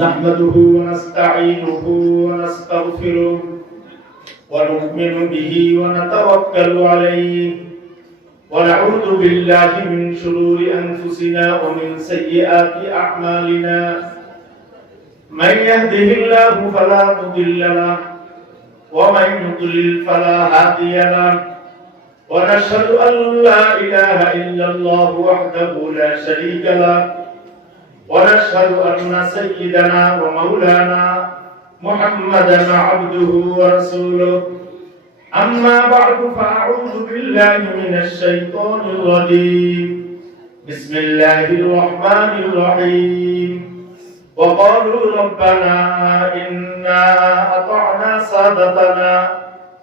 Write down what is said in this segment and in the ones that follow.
نحمده ونستعينه ونستغفره ونؤمن به ونتوكل عليه ونعوذ بالله من شرور أنفسنا ومن سيئات أعمالنا من يهده الله فلا مضل له ومن يضلل فلا هادي له ونشهد أن لا إله إلا الله وحده لا شريك له ونشهد أن سيدنا ومولانا محمدا عبده ورسوله أما بعد فأعوذ بالله من الشيطان الرجيم بسم الله الرحمن الرحيم وقالوا ربنا إنا أطعنا سادتنا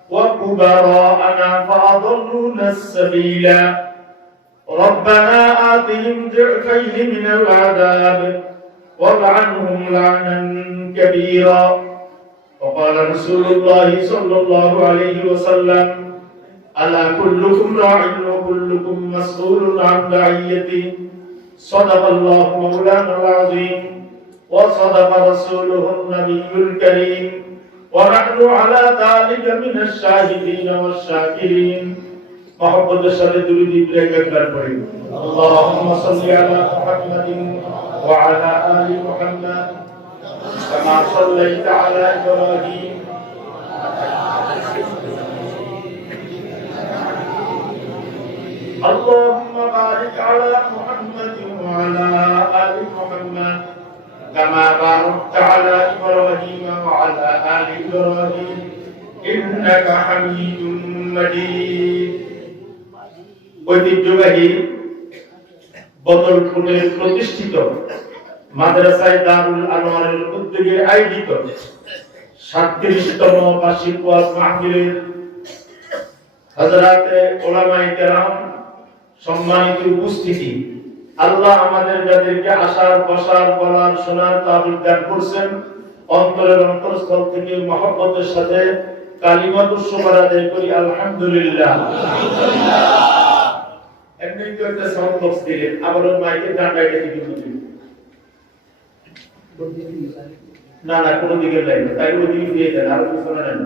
وكبراءنا فأضلونا السبيل ربنا آتهم ضعفين من العذاب والعنهم لعنا كبيرا وقال رسول الله صلى الله عليه وسلم ألا كلكم راع وكلكم مسؤول عن رعيته صدق الله مولانا العظيم وصدق رسوله النبي الكريم ونحن على ذلك من الشاهدين والشاكرين محمد صلى الله عليه وسلم اللهم صل على محمد وعلى آل محمد كما صليت على إبراهيم اللهم بارك على محمد وعلى آل محمد كما باركت على إبراهيم وعلى آل إبراهيم إنك حميد مجيد ঐতিহ্যবাহী বদলপুরের প্রতিষ্ঠিত মাদ্রাসায়ে দারুল আনোয়ারের উদ্যোগে আয়োজিত 37তম বার্ষিক ওয়াজ মাহফিলের হযরতে উলামায়ে কেরাম সম্মানিত উপস্থিতি, আল্লাহ আমাদের যাদেরকে আসার বসার বলার শোনার তাওফিক দান করেছেন, অন্তরের অন্তরস্থল থেকে মহব্বতের সাথে কালিমাতুশ শুকর আদায় করি আলহামদুলিল্লাহ। এমনি তো একটা সাউন্ড বক্স দিলেন, আবার ওর মাইকে ডান্ডাইতে দিবেন না না কোনো দিকে লাইন তাই ওই দিকে দিয়ে দেন, আর কিছু না নেন।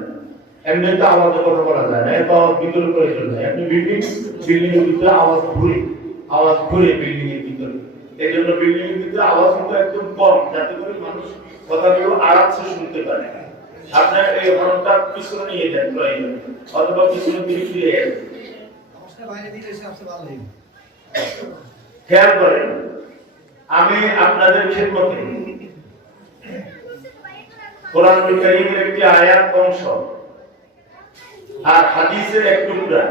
এমনি তো আওয়াজে কথা বলা যায় না, এত ভিতর করে চলে যায়। আপনি বিল্ডিং এর ভিতরে আওয়াজ ঘুরে বিল্ডিং এর ভিতরে, এই জন্য বিল্ডিং এর ভিতরে আওয়াজ কিন্তু একদম কম, যাতে করে মানুষ কথাগুলো আরামসে শুনতে পারে। আপনার এই হর্নটা পিছনে নিয়ে যান প্রয়োজন, অথবা পিছনে দিকে ফিরে যান। খেয়াল করেন, আমি আপনাদের খেদমতে কোরআনুল কারীমের একটি আয়াত অংশ আর হাদিসের এক টুকরা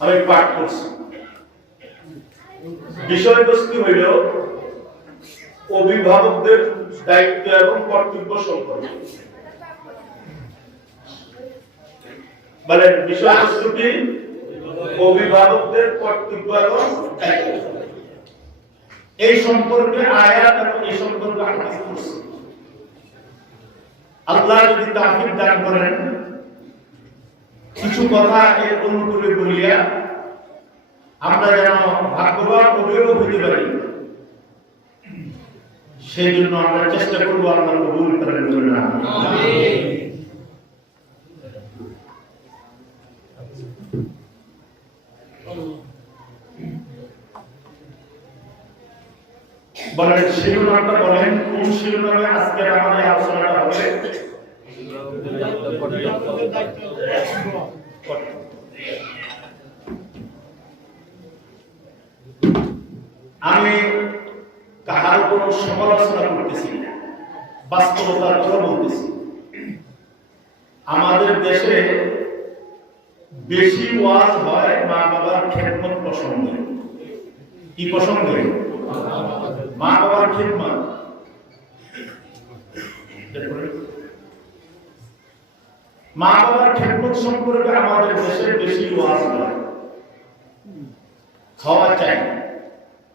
আমি পাঠ করছি। বিষয়বস্তু হইল অভিভাবকদের দায়িত্ব এবং কর্তব্য সম্পর্কে। বলেন বিষয়বস্তু কি? অভিভাবকদের কর্তব্য এবং দায়িত্ব। এই সম্পর্কে আয়াত এবং এই সম্পর্কে হাদিস পড়ছি। আল্লাহ যদি তাওফিক দান করেন, কিছু কথা এর অনুকূলে বলিয়া আমরা যেন ভাগ্যবান অভিভাবক হতে পারি, সেই জন্য আমরা চেষ্টা করবো। আল্লাহ কবুল করেন না। বলেন শিরোনামটা বলেন, কোন শিরোনামে আজকে আমাদের আলোচনাটা হবে? আমি কাহার কোনো সমালোচনা করতেছি না, বাস্তবতার কথা বলতেছি। আমাদের দেশে বেশি ওয়াজ হয় মা বাবার খেদমত প্রসঙ্গে। কি প্রসঙ্গে? মা বাবার খেদমত। মা বাবার খেদমত সম্পর্কে আমাদের দেশে বেশি ওয়াজ হয়, হওয়া চাই,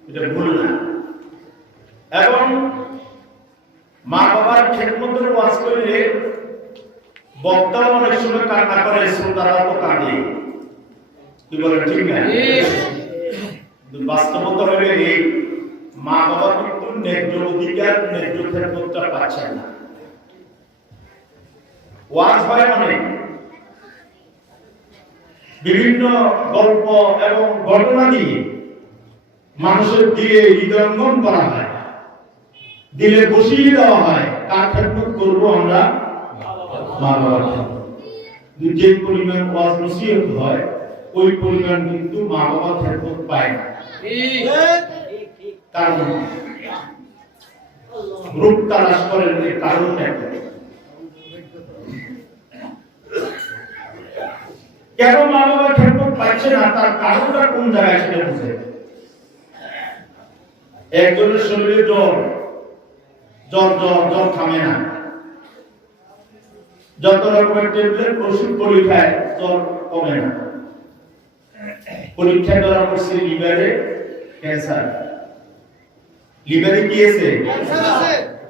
এটা ভুল না। এবং মা বাবার খেদমতের ওয়াজ করলে বক্তা অনেক সময় কান্না করে, শ্রোতারা তো কাঁদে। কি বলেন? ঠিক না? বাস্তবতা হলে এই মা বাবা কিন্তু ন্যায্য অধিকার ন্যায্য খেদমতটা পাচ্ছেন না। ওয়াজ হয় অনেক, বিভিন্ন গল্প এবং ঘটনা দিয়ে মানুষের দিলে হৃদয়ঙ্গম করা হয়, দিলে বসিয়ে দেওয়া হয় কার খেদমত করবো আমরা, মা বাবার খেদমত। যে পরিমাণ ওয়াজ নসিহত হয় ওই পরিমাণ কিন্তু মা বাবা খেদমত পায় না। কারণ রূপ তালাশ করেন এর কারণ একটাই। কেন মা বাবা খেদমত পাচ্ছে না তার কারণটা কোন জায়গায় সেটা বুঝে। একজনের শরীরে জ্বর জ্বর জ্বর জ্বর থামে না, যত রকমের ট্যাবলেট ওষুধ পরীক্ষায় জ্বর কমে না। পরীক্ষা ধরা পড়ছে লিভারে ক্যান্সার। লিভারে কি আছে?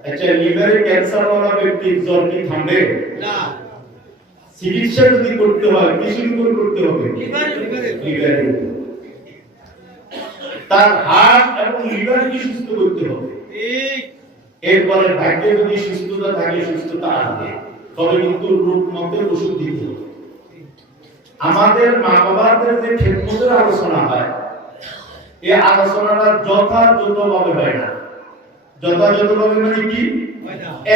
আচ্ছা, লিভারে ক্যান্সার ওয়ালা ব্যক্তির জ্বর কি থামবে না? চিকিৎসা যদি করতে হয় কিসের উপর করতে হবে? লিভারের উপর। তার হার্ট এবং লিভার কি সুস্থ করতে হবে। এরপরে ভাগ্যে যদি সুস্থতা থাকে সুস্থতা আসবে, তবে কিন্তু রোগ মতে ওষুধ দিতে হবে। আমাদের মা বাবাদের যে খেদমতের আলোচনা হয় এই আলোচনাটা যথাযথভাবে হয় না। যথাযথভাবে মানে কি?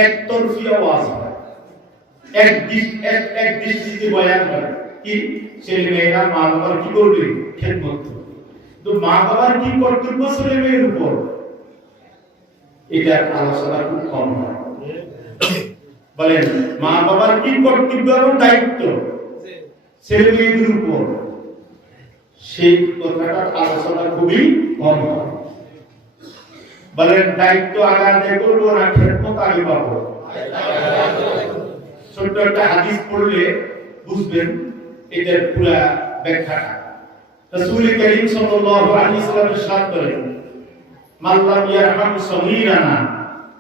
একতরফি আওয়াজ হয়, এক দৃষ্টিতে বয়ান হয়। কি ছেলে মেয়েরা মা বাবার কি করবে? খেদমত করবে। তো মা বাবার কি কর্তব্য ছেলে মেয়ের উপর, এটা আলোচনা খুব কম হয়। বলেন মা বাবার কি কর্তব্য এবং দায়িত্ব ছেলে মেয়েদের উপর, সেই কথাটার আলোচনা খুবই কম হয়। বলেন দায়িত্ব আগে আদায় করবো না খেদমত আগে পাবো? ছোট্ট একটা হাদিস পড়লে বুঝবেন এটার পুরা ব্যাখ্যাটা। রাসূল করিম সাল্লাল্লাহু আলাইহি ওয়াসাল্লাম ইরশাদ করেন, মান লাম ইয়ারহাম সগীরানা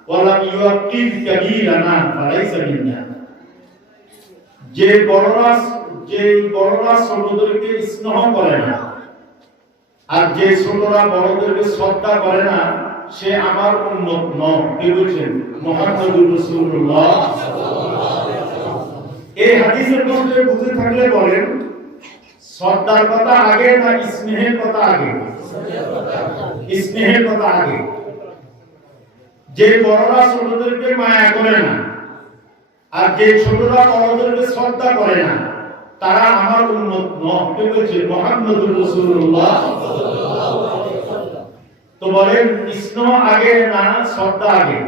ওয়া লাম ইউকির কাবীরানা ফালাইসা মিন্না। যে বড়রা ছোটদেরকে স্নেহ করে না আর যে ছোটরা বড়দেরকে শ্রদ্ধা করে না সে আমার উম্মত নয়। কে বলেছেন? মুহাম্মদুর রাসূলুল্লাহ সাল্লাল্লাহু আলাইহি ওয়াসাল্লাম। এই হাদিসের মধ্যে বুঝে থাকলে বলেন শ্রদ্ধার কথা আগে না স্নেহের কথা আগে? স্নেহের কথা আগে। যে বড়রা ছোটদেরকে মায়া করে না আর যে ছোটরা বড়দেরকে শ্রদ্ধা করে না তারা আমার উম্মত নয়। কে বলেছে? মুহাম্মদুর রাসূলুল্লাহ সাল্লাল্লাহু আলাইহি ওয়াসাল্লাম। তো বলেন স্নেহ আগে না শ্রদ্ধা আগে?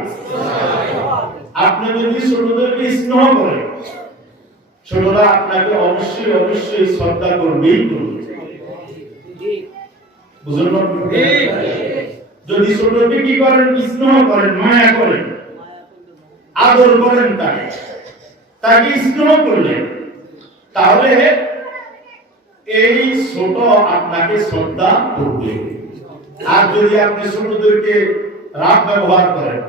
আপনি যদি ছোটদেরকে স্নেহ করেন ছোটরা আপনাকে অবশ্যই অবশ্যই শ্রদ্ধা করবেই করবে। বুঝলেন না? যদি ছোটকে কি করেন? স্নেহ করেন, মায়া করেন, আদর করেন, তাকে স্নেহ করলেন, তাহলে এই ছোট আপনাকে শ্রদ্ধা করবে। আর যদি আপনি ছোটদেরকে রাগ ব্যবহার করেন,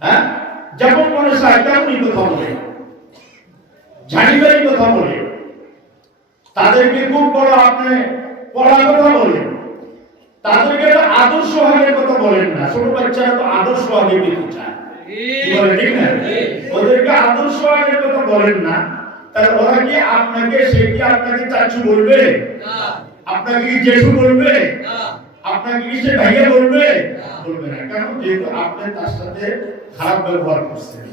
হ্যাঁ, যেমন মনে চায় তেমনই কথা বলেন, ঝাড়িবাড়ি কথা বলেন, তাদেরকে খুব বড় আপনি পড়া কথা বলেন, তাদেরকে আদর্শ হাগের কথা বলেন না। ছোট বাচ্চারা তো আদর্শ হাগে পেতে চায়, কি বলে ঠিক না? ওদেরকে আদর্শ হাগের কথা বলেন না, তাহলে ওরা কি আপনাকে আপনাকে চাচু বলবে না, আপনাকে কি জেঠু বলবে না, আপনাকে কি সে ভাইয়া বলবে বলবে না। কেন? যেহেতু আপনি তার সাথে খারাপ ব্যবহার করছেন,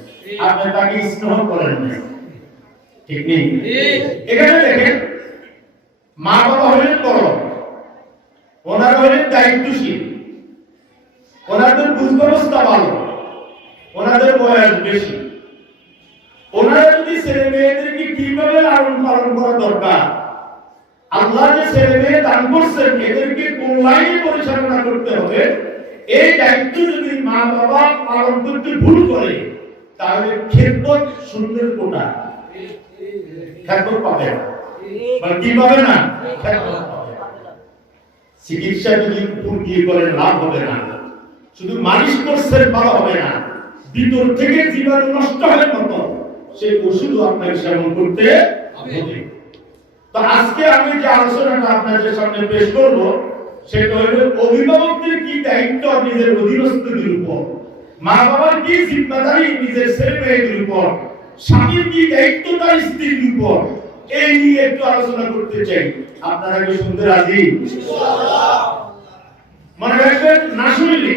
আপনি তাকে স্নেহ করেন না। ঠিক নেই? এখানে দেখেন মা বাবা হলেন বড়, ওনারা হলেন দায়িত্বশীল, ওনাদের বুঝ ব্যবস্থা ভালো, ওনাদের বয়স বেশি। ওনারা যদি ছেলে মেয়েদেরকে কিভাবে লালন পালন করা দরকার, আল্লাহ যে ছেলে মেয়ে দান করছেন এদেরকে কোন লাইনে পরিচালনা করতে হবে, এই দায়িত্ব যদি মা বাবা পালন করতে ভুল করে তাহলে খেদমত শূন্যের কোটা, খেদমত পাবে না। মানে কি পাবে না? খেদমত পাবে না। চিকিৎসা যদি ভুল দিয়ে করেন লাভ হবে না, শুধু মালিশ করছেন ভালো হবে না, ভিতর থেকে জীবাণু নষ্ট হওয়ার মতো সেই ওষুধও আপনাকে সেবন করতে হবে। তো আজকে আমি যে আলোচনাটা আপনাদের সামনে পেশ করব সেটা হলো অভিভাবকদের কি দায়িত্ব নিজের অধীনস্থদের উপর, মা বাবার কি জিম্মাদারি নিজের ছেলে মেয়েদের উপর, স্বামীর কি দায়িত্ব তার স্ত্রীর উপর, এই নিয়ে একটু আলোচনা করতে চাই। আপনারা কি শুনতে রাজি? মনে রাখবেন, না শুনলে,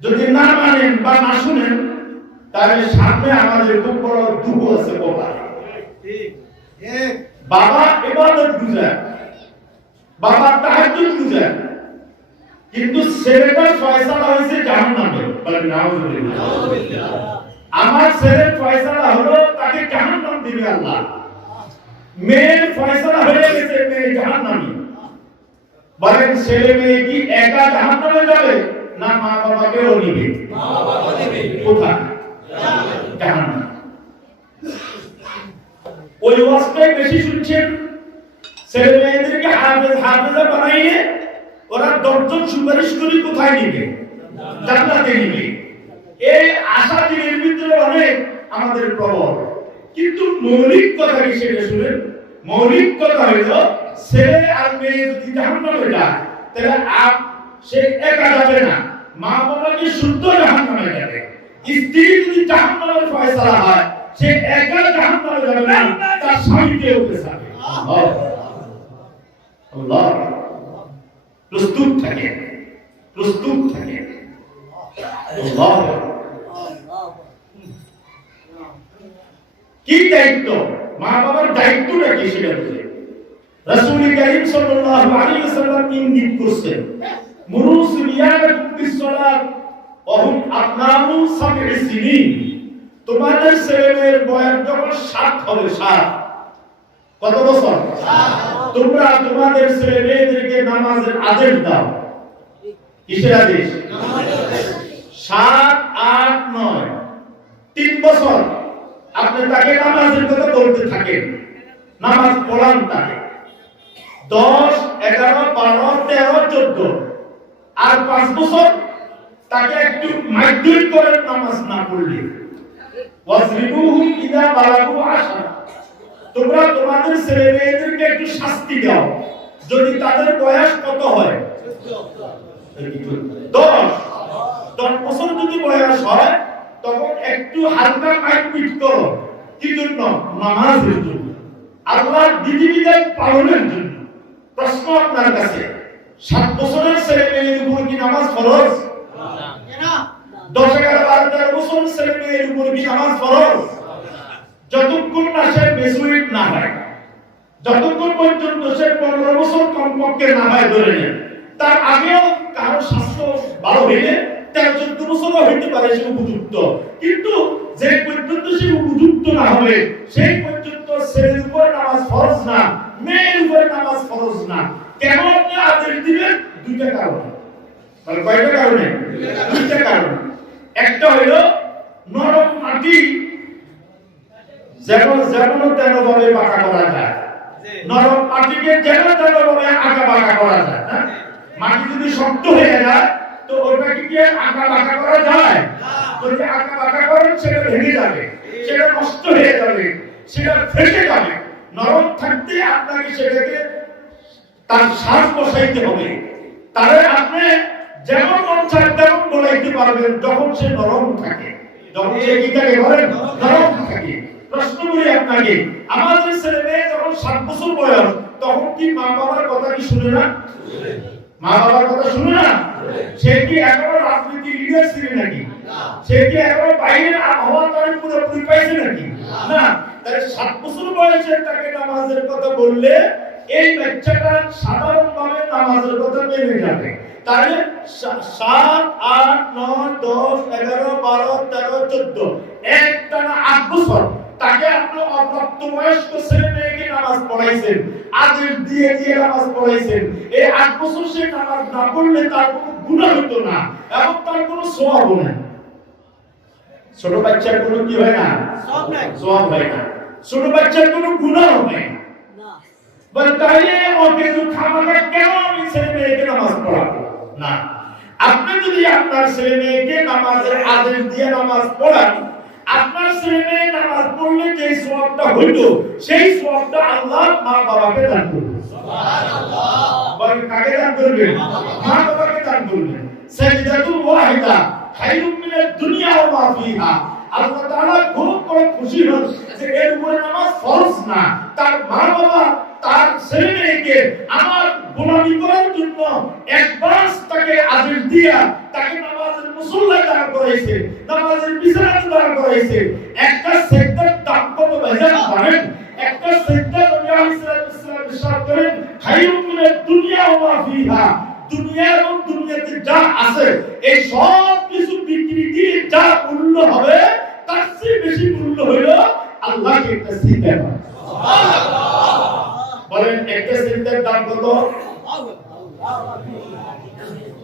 যদি না মানেন বা না শুনেন, তাহলে সামনে আমাদের খুব বড় দুঃখ আছে। বাবা ইবাদত গুজার, বাবা তাহাজ্জুদ গুজার, কিন্তু ছেলেটার ফয়সালা হয়েছে জাহান্নামে। বলেন নাউজুবিল্লাহ। আমার ছেলের ফয়সালা হলো তাকে জাহান্নাম দিবে আল্লাহ, মেয়ের ফয়সালা হয়ে গেছে মেয়ে জাহান্নামী। বলেন ছেলে মেয়ে কি একা জাহান্নামে যাবে, না মা বাবাকেও নিবে? মা বাবাকে নিবে। কোথায়? জাহান্নামে। ওই ওয়াজটাই বেশি শুনছেন, ছেলে মেয়েদেরকে হাফেজা বানাইয়ে ওরা 10 জন সুপারিশ করে কোথায় নিবে? জান্নাতে নিবে। এই আশা দিনের ভিতরে অনেক আমাদের প্রবল, কিন্তু মৌলিক কথা কি সেটা শুনেন। মৌলিক কথা হলো ছেলে আর মেয়ে যদি জাহান্নামে যায়, তাহলে সে একা যাবে না, মা বাবাকে শুদ্ধ জাহান্নামে যাবে। স্ত্রী যদি জাহান্নামের ফয়সালা হয়, সে একা জাহান্নামে যাবে না, তার স্বামীকে ওকে যাবে। আল্লাহ প্রস্তুত থাকে, প্রস্তুত থাকে। আল্লাহ কি দায়িত্ব, মা বাবার দায়িত্বটা কি সেটা বুঝে রাসূল কারীম সাল্লাল্লাহু আলাইহি ওয়াসাল্লাম ইঙ্গিত করছেন, মুরু সুবিয়ানাকুম বিসসালাত ওয়া হুম আবনাউ সাবঈ সিনিন। তোমাদের ছেলেমেয়ের বয়স যখন 7 হবে, 7 কত বছর? 7। তোমরা তোমাদের ছেলে মেয়েদেরকে নামাজের আদেশ দাও। কিসের আদেশ? 7, 8, 9 3 বছর আপনি তাকে নামাজের কথা বলতে থাকেন, নামাজ পড়ান তাকে। 10, 11, 12, 13, 14 আর 5 বছর তাকে একটু মাইগ্রেট করেন নামাজ না পড়লে। ওয়াজরিবুহুম ইদা বালাগু 10। তোমরা তোমাদের ছেলে মেয়েদেরকে একটু শাস্তি দাও যদি তাদের বয়স কত হয়? 10 বছর যদি বয়স হয়, তখন একটু হালকা মাইগ্রেট করো। কি জন্য? নামাজের জন্য, আল্লাহর বিধিবিধান পালনের জন্য। প্রশ্ন আপনার কাছে, 7 বছরের ছেলে মেয়ের উপর কি নামাজ ফরজ? না। 10, 11, 12, 13 বছরের ছেলে মেয়ের উপর কি নামাজ ফরজ? যতক্ষণ না সে মেচুরিট না হয়, যতক্ষণ পর্যন্ত সে 15 বছর কমপক্ষে না হয় ধরে নেন, তার আগেও কারো স্বাস্থ্য ভালো হইলে 13-14 বছরও হইতে পারে সে উপযুক্ত। কিন্তু যে পর্যন্ত সে উপযুক্ত না হবে, সেই পর্যন্ত ছেলের উপর নামাজ ফরজ না, মেয়ের উপর নামাজ ফরজ না। কেন আপনি আদেশ দিবেন? 2টা কারণে। মানে কয়টা কারণে? 2টা কারণে। একটা হলো নরম মাটি যেন তেন ভাবে পাকা করা যায়, নরম মাটিকে যেন তেন ভাবে আঁকা বাঁকা করা যায়। মাটি যদি শক্ত হয়ে যায়, তো ওটাকে কি আঁকা বাঁকা করা যায়? যদি আঁকা বাঁকা করেন, সেটা ভেঙে যাবে, সেটা নষ্ট হয়ে যাবে, সেটা ফেটে যাবে। নরম থাকতে আপনাকে সেটাকে তার শ্বাস বসাইতে হবে, তাহলে আপনি যেমন মন চায় তেমন বলাইতে পারবেন, যখন সে নরম থাকে, যখন সে কি থাকে বলেন? নরম থাকে। প্রশ্ন করি আপনাকে, আমাদের ছেলে মেয়ে যখন 7 বছর বয়স, তখন কি মা বাবার কথা কি শুনে না? মা বাবার কথা শুনে না? সে কি এখনো রাজনীতি লিডার ছিল নাকি? সে কি এখনো বাইরের আবহাওয়া তার পুরোপুরি পাইছে নাকি? না। তাহলে 7 বছর বয়সে তাকে নামাজের কথা বললে এই বাচ্চাটা সাধারণভাবে নামাজের কথা মেনে যাবে। তাহলে 7, 8, 9, 10, 11, 12, 13, 14 একটানা 8 বছর তাকে আপনি অপ্রাপ্ত বয়স্ক ছেলে মেয়েকে নামাজ পড়াইছেন, আদেশ দিয়ে দিয়ে নামাজ পড়াইছেন। এই 8 বছর সে নামাজ না পড়লে তার কোনো গুনাহ হতো না এবং তার কোনো সওয়াব না। ছোট বাচ্চার কোনো কি হয় না? সওয়াব হয় না। ছোট বাচ্চার কোনো গুনাহ হয় না। বল তাইলে ওকে তো খামাখা কেন আমি ছেলে মেয়েকে নামাজ পড়াবো না? আপনি যদি আপনার ছেলে মেয়েকে নামাজের আদেশ দিয়ে নামাজ পড়ান, আপনার ছেলে মেয়ে নামাজ পড়লে যে সওয়াবটা হইতো, সেই সওয়াবটা আল্লাহ মা বাবাকে দান করবে। সুবহানাল্লাহ। বলেন কাকে দান করবেন? মা বাবাকে দান করবেন। সাজদাতুল ওয়াহিদা খায়রুম মিনাদ দুনিয়া ওয়া মা ফিহা। আল্লাহ তাআলা খুব বড় খুশি হন যে এর উপরে নামাজ ফরজ না, তার মা বাবা তার ছেলে মেয়েকে আমার গোলামি করার জন্য অ্যাডভান্স তাকে আদেশ দিয়া তাকে নামাজের মুসল্লা দাঁড় করাইছে, নামাজের বিছানাতে দাঁড় করাইছে। একটা সেজদার দাম কত ভাইজান জানেন? একটা সেজদা নবী আলাইহিস সালাম ইরশাদ করেন খায়রুম মিনাদ দুনিয়া ওয়া মা ফিহা। দুনিয়া এবং দুনিয়াতে যা আছে এই সব কিছু বিক্রি দিয়ে যা মূল্য হবে তার চেয়ে বেশি মূল্য হলো আল্লাহকে একটা সিজদা করা। সুবহানাল্লাহ। বলেন একটা সিজদার দাম কত?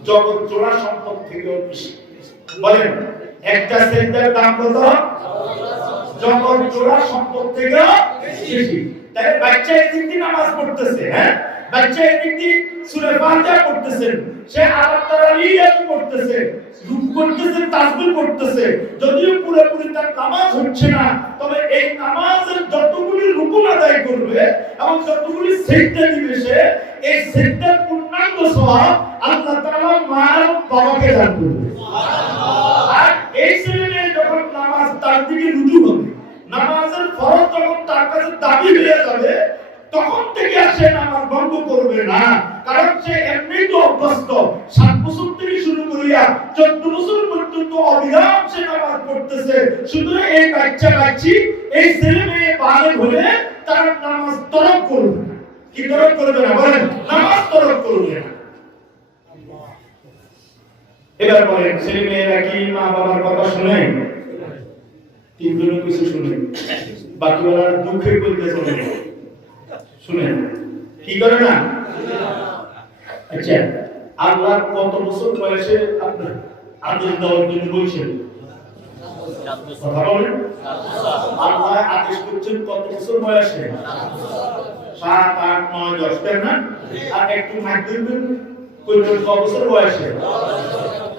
জগৎ জোড়া সম্পদ থেকেও বেশি। বলেন একটা সিজদার দাম কত? জগৎ জোড়া সম্পদ থেকেও বেশি। তাই বাচ্চা একদিন নামাজ পড়তেছে, হ্যাঁ বাচ্চা একদিন সূরা ফাতিহা পড়তেছেন, সে আলাপ তারাবিয়াত পড়তেছে, রুকু করতেছে, তাসবিহ পড়তেছে, যদিও পুরোপুরি তার নামাজ হচ্ছে না, তবে এই নামাজের যতগুলি রুকুন আদায় করবে এবং যতগুলি সিজদা দিবে সে এই সিজদার পূর্ণাঙ্গ সওয়াব আল্লাহ তাআলা মা এবং বাবাকে দান করবে। সুবহানাল্লাহ। আর এই ছেলে যখন নামাজ তার দিকে রুজু হবে, নামাজের ফরজ যখন তার কাছে দাবি হয়ে যাবে, তখন থেকে সে নামাজ বন্ধ করবে না, কারণ সে এমনি তো অভ্যস্ত। 7 বছর থেকে শুরু করিয়া 14 বছর পর্যন্ত অবিরাম সে নামাজ পড়তেছে। সুতরাং এই বাচ্চা বাচ্চি এই ছেলে মেয়ে বালেগ হলে তার নামাজ তরক করবে না। কি তরক করবে না? বলেন নামাজ তরক করবে না। এবার বলেন ছেলে মেয়েরা কি মা বাবার কথা শুনে? তিনজনে কিছু শুনে, বাকিরা দুঃখে বলতে চলে শুনেন কি করে না? আচ্ছা আল্লাহ কত বছর বয়সে আপনার আদেশ দেওয়ার জন্য বলছেন? কথা বলেন। আল্লাহ আদেশ করছেন কত বছর বয়সে? 7, 8, 9, 10 তাই না? আর একটু মাধ্যমিক করবেন কত বছর বয়সে?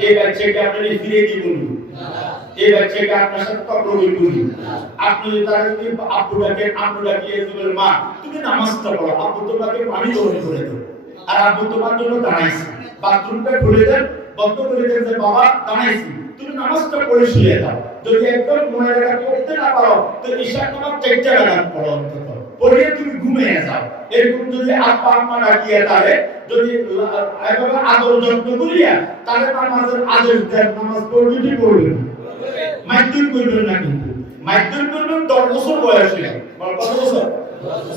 এই বাচ্চাকে আপনি ফিরে দিয়ে বলুন, এই বাচ্চাকে আপনার সাথে তকরবি বলি, আপনি তার যদি আব্বু ডাকেন, আব্বু ডাকিয়ে বলেন মা তুমি নামাজটা পড়ো, আব্বু তোমাকে পানি গ্রহণ করে দেব, আর আব্বু তোমার জন্য দাঁড়াইছি, বাথরুমটা খুলে দেন, বন্ধ করে দেন যে বাবা দাঁড়াইছি তুমি নামাজটা পড়ে শুয়ে দাও। যদি একদম মনে রাখা করতে না পারো তো ঈশার নামাজ 4 রাকাত পড়ো, অন্তত পড়িয়ে তুমি ঘুমিয়ে যাও। এরকম যদি আব্বা আম্মা ডাকিয়ে তারে যদি এভাবে আদর যত্ন করিয়া তারে নামাজের আদেশ দেন, নামাজ পড়বে কি পড়বে না? মাইদুর করবেন না, কিন্তু মাইদুর করবেন 10 বছর বয়সে। কত বছর?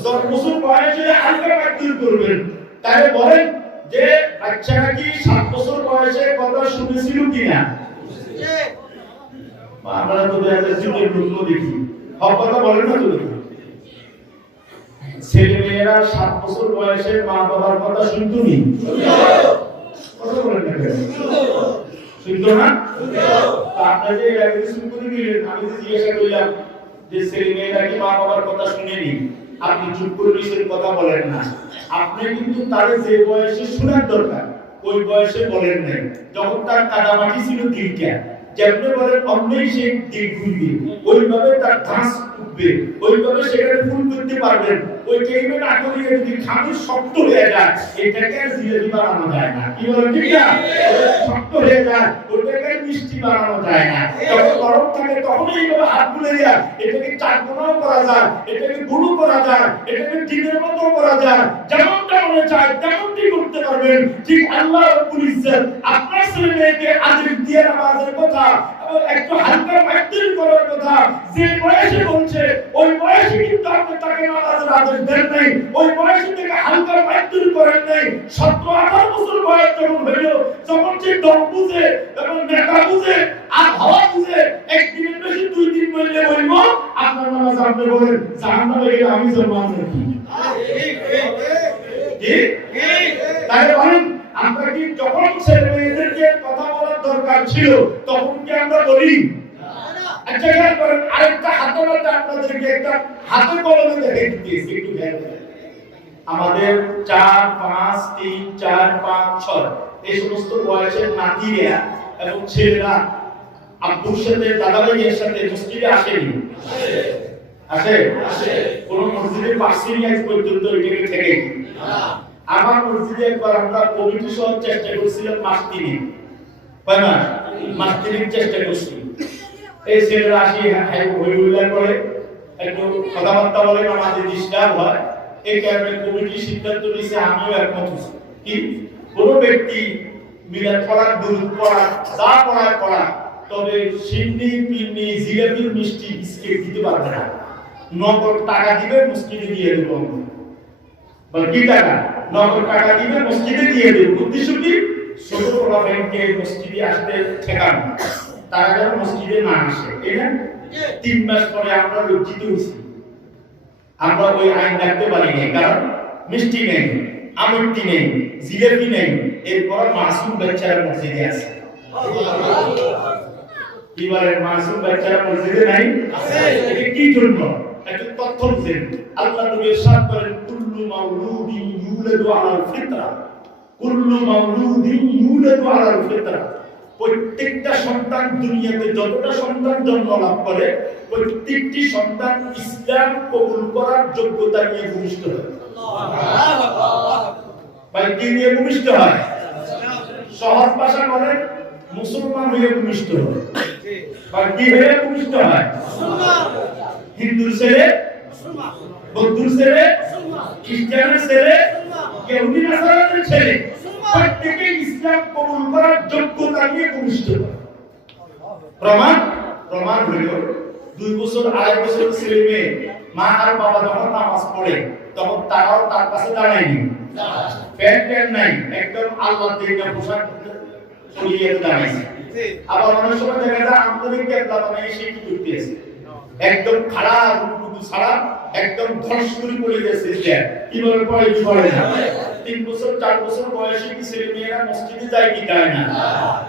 10 বছর বয়সে হালকা মাইদুর করবেন। তাই বলেন যে বাচ্চারা কি 7 বছর বয়সে কথা শুনেছিল কিনা? আমরা তো যুগের লোক দেখি, সব কথা বলেন না তো। ছেলে মেয়েরা 7 বছর বয়সে মা বাবার কথা শুনতো নি? কথা বলেন না কেন? শুনতো না? আপনারা যে আগে শুরু করে দিলেন, আমি তো জিজ্ঞাসা করলাম যে ছেলে মেয়েরা কি মা বাবার কথা শুনেনি? আপনি চুপ করে নিছেন, কথা বলেন না। আপনি কিন্তু তার যে বয়সে শোনার দরকার ওই বয়সে বলেন নাই। যখন তার কাদামাটি ছিল দিলটা, যেমনি বলেন অমনি সে দিল ঘুরবে, ওইভাবে তার ধাস উঠবে, ওইভাবে সেখানে ফুল করতে পারবেন। ওই টাইমে না করিয়ে যদি খামি শক্ত হয়ে যায়, এটাকে জিলেবি বানানো যায় না। কি বলেন ঠিক না? শক্ত হয়ে যায়, ওটাকে মিষ্টি বানানো যায় না। যখন গরম থাকে তখন এইভাবে হাত তুলে দেয়া এটাকে চাটনাও করা যায়, এটাকে গুঁড়ো করা যায়, এটাকে ডিমের মতো করা যায়। যেমনটা মনে চায় তেমনটি করতে পারবেন। ঠিক আল্লাহ রাব্বুল ইজ্জত আপনার ছেলে মেয়েকে আদেশ দিয়ে নামাজের কথা, একটু হালকা মাইদুর করার কথা যে বয়সে বলছে, ওই বয়সে কিন্তু আপনি তাকে নামাজের আদেশ দেন নাই, ওই বয়সে থেকে হালকা মাইদুর করেন নাই। 17-18 বছর বয়স যখন হইল, যখন সে ডর বুঝে এবং নেতা বুঝে আর হওয়া বুঝে, একদিনের বেশি 2 দিন বললে বলব আপনার নামাজ আপনি বলেন জাহান্নামে গেলে আমি জন্মাবো কি? তাই বলেন আমরা কি যখন ছেলে মেয়েদেরকে কথা বলার দরকার ছিল তখন কি আমরা বলি? আচ্ছা খেয়াল করেন, আরেকটা হাতে আপনাদেরকে একটা হাতে কলমে দেখে দিতেছি, একটু খেয়াল করেন। আমাদের 4, 5, 3, 4, 5, 6 এই সমস্ত বয়সের নাতিরা এবং ছেলেরা আব্বুর সাথে দাদা ভাইয়ের সাথে মসজিদে আসেনি? আসে? কোন মসজিদের পাশে আজ পর্যন্ত এটাকে থেকে আমার মসজিদে একবার আমরা কমিটি সহ চেষ্টা করছিলাম মাস 3 কয় মাস 3 চেষ্টা করছি। এই ছেলেরা আসি হইহুল্লা করে একটু কথাবার্তা বলে আমাদের ডিস্টার্ব হয়, এই কারণে কমিটি সিদ্ধান্ত নিয়েছে, আমিও একমত হয়েছি কি কোনো ব্যক্তি মিলাদ পড়ার দুরূদ পড়া যা পড়া তবে সিন্নি পিন্নি জিলাপির মিষ্টি বিস্কিট দিতে পারবে না, নগদ টাকা দিবে মসজিদে দিয়ে দেব। কি টাকা? নগদ টাকা দিবে মসজিদে দিয়ে দেব। উদ্দেশ্য কি? ছোট বড় ব্যাংকে মসজিদে আসতে ঠেকানো, তারা যেন মসজিদে না আসে। এই না 3 মাস পরে আমরা লজ্জিত হয়েছি, আমরা ওই আইন রাখতে পারি না, কারণ মিষ্টি নেই, আমন্ত্রী নেই, জিলাপি নেই, এরপর মাসুম বাচ্চারা মসজিদে আছে। কি বলেন? মাসুম বাচ্চারা মসজিদে নাই আছে। এটা কি জন্য? একটু তথ্য বুঝেন। আল্লাহ নবী ইরশাদ করেন, কুল্লু মাউলুদিন ইউলাদু আলাল ফিতরা, কুল্লু মাউলুদিন ইউলাদু আলাল ফিতরা। প্রত্যেকটা সন্তান দুনিয়াতে যতটা সন্তান জন্ম লাভ করে, প্রত্যেকটি সন্তান ইসলাম কবুল করার যোগ্যতা নিয়ে ভূমিষ্ঠ হয়। ভাই কি নিয়ে ভূমিষ্ঠ হয়? সহজ ভাষা বলেন, মুসলমান হয়ে ভূমিষ্ঠ হয়। বা কি হয়ে ভূমিষ্ঠ হয়? হিন্দুর ছেলে মুসলমান, বৌদ্ধর ছেলে মুসলমান, খ্রিস্টানের ছেলে, ইহুদি নাসারাদের ছেলে, প্রত্যেকে ইসলাম কবুল করার যোগ্যতা নিয়ে ভূমিষ্ঠ হয়। প্রমাণ হলো 2 বছর 2.5 বছর ছেলে মেয়ে মা আর বাবা যখন নামাজ পড়ে তখন তারাও তার কাছে দাঁড়ায়নি, প্যান্ট নাই, একদম আল্লাহ দেওয়া পোশাক পরিয়ে দাঁড়াইছে। আবার অনেক সময় দেখা যায় আমাদের কেবলা বানায় সে কি করতেছে, একদম খাড়া রুকু ছাড়া একদম ধস করে পড়ে গেছে। কি বলে পড়ে কি পড়ে না? 3 বছর 4 বছর বয়সে কি ছেলে মেয়েরা মসজিদে যায় কি যায় না?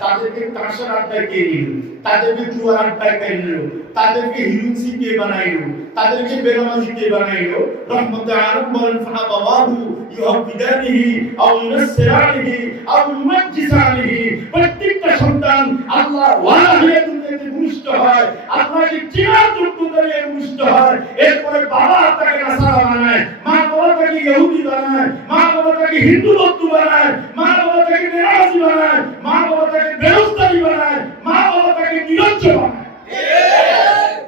তাদেরকে তাশার আড্ডা কে নিল, তাদেরকে জুয়ার আড্ডা কে নিল, তাদেরকে হিরুসি কে বানাইলো, তাদেরকে বেনামাজি কে বানাইলো? রহমতে আলম বলেন ফাহাবাহু ইউহাবিদানিহি আও ইউনাসরানিহি আও ইউমাজ্জিসানিহি। প্রত্যেকটা সন্তান আল্লাহ ওয়ালা হয়ে দুনিয়াতে ভূমিষ্ঠ হয়, আল্লাহকে চিনার যোগ্যতা নিয়ে ভূমিষ্ঠ হয়। এরপরে বাবা তাকে নাসারা বানায়, মা বাবা তাকে ইহুদি বানায়, মা বাবা তাকে হিন্দু বৌদ্ধ বানায়, মা বাবা তাকে বেনামাজি বানায়, মা বাবা তাকে বেরোজগারি বানায়, মা বাবা তাকে নিরজ্জ বানায়।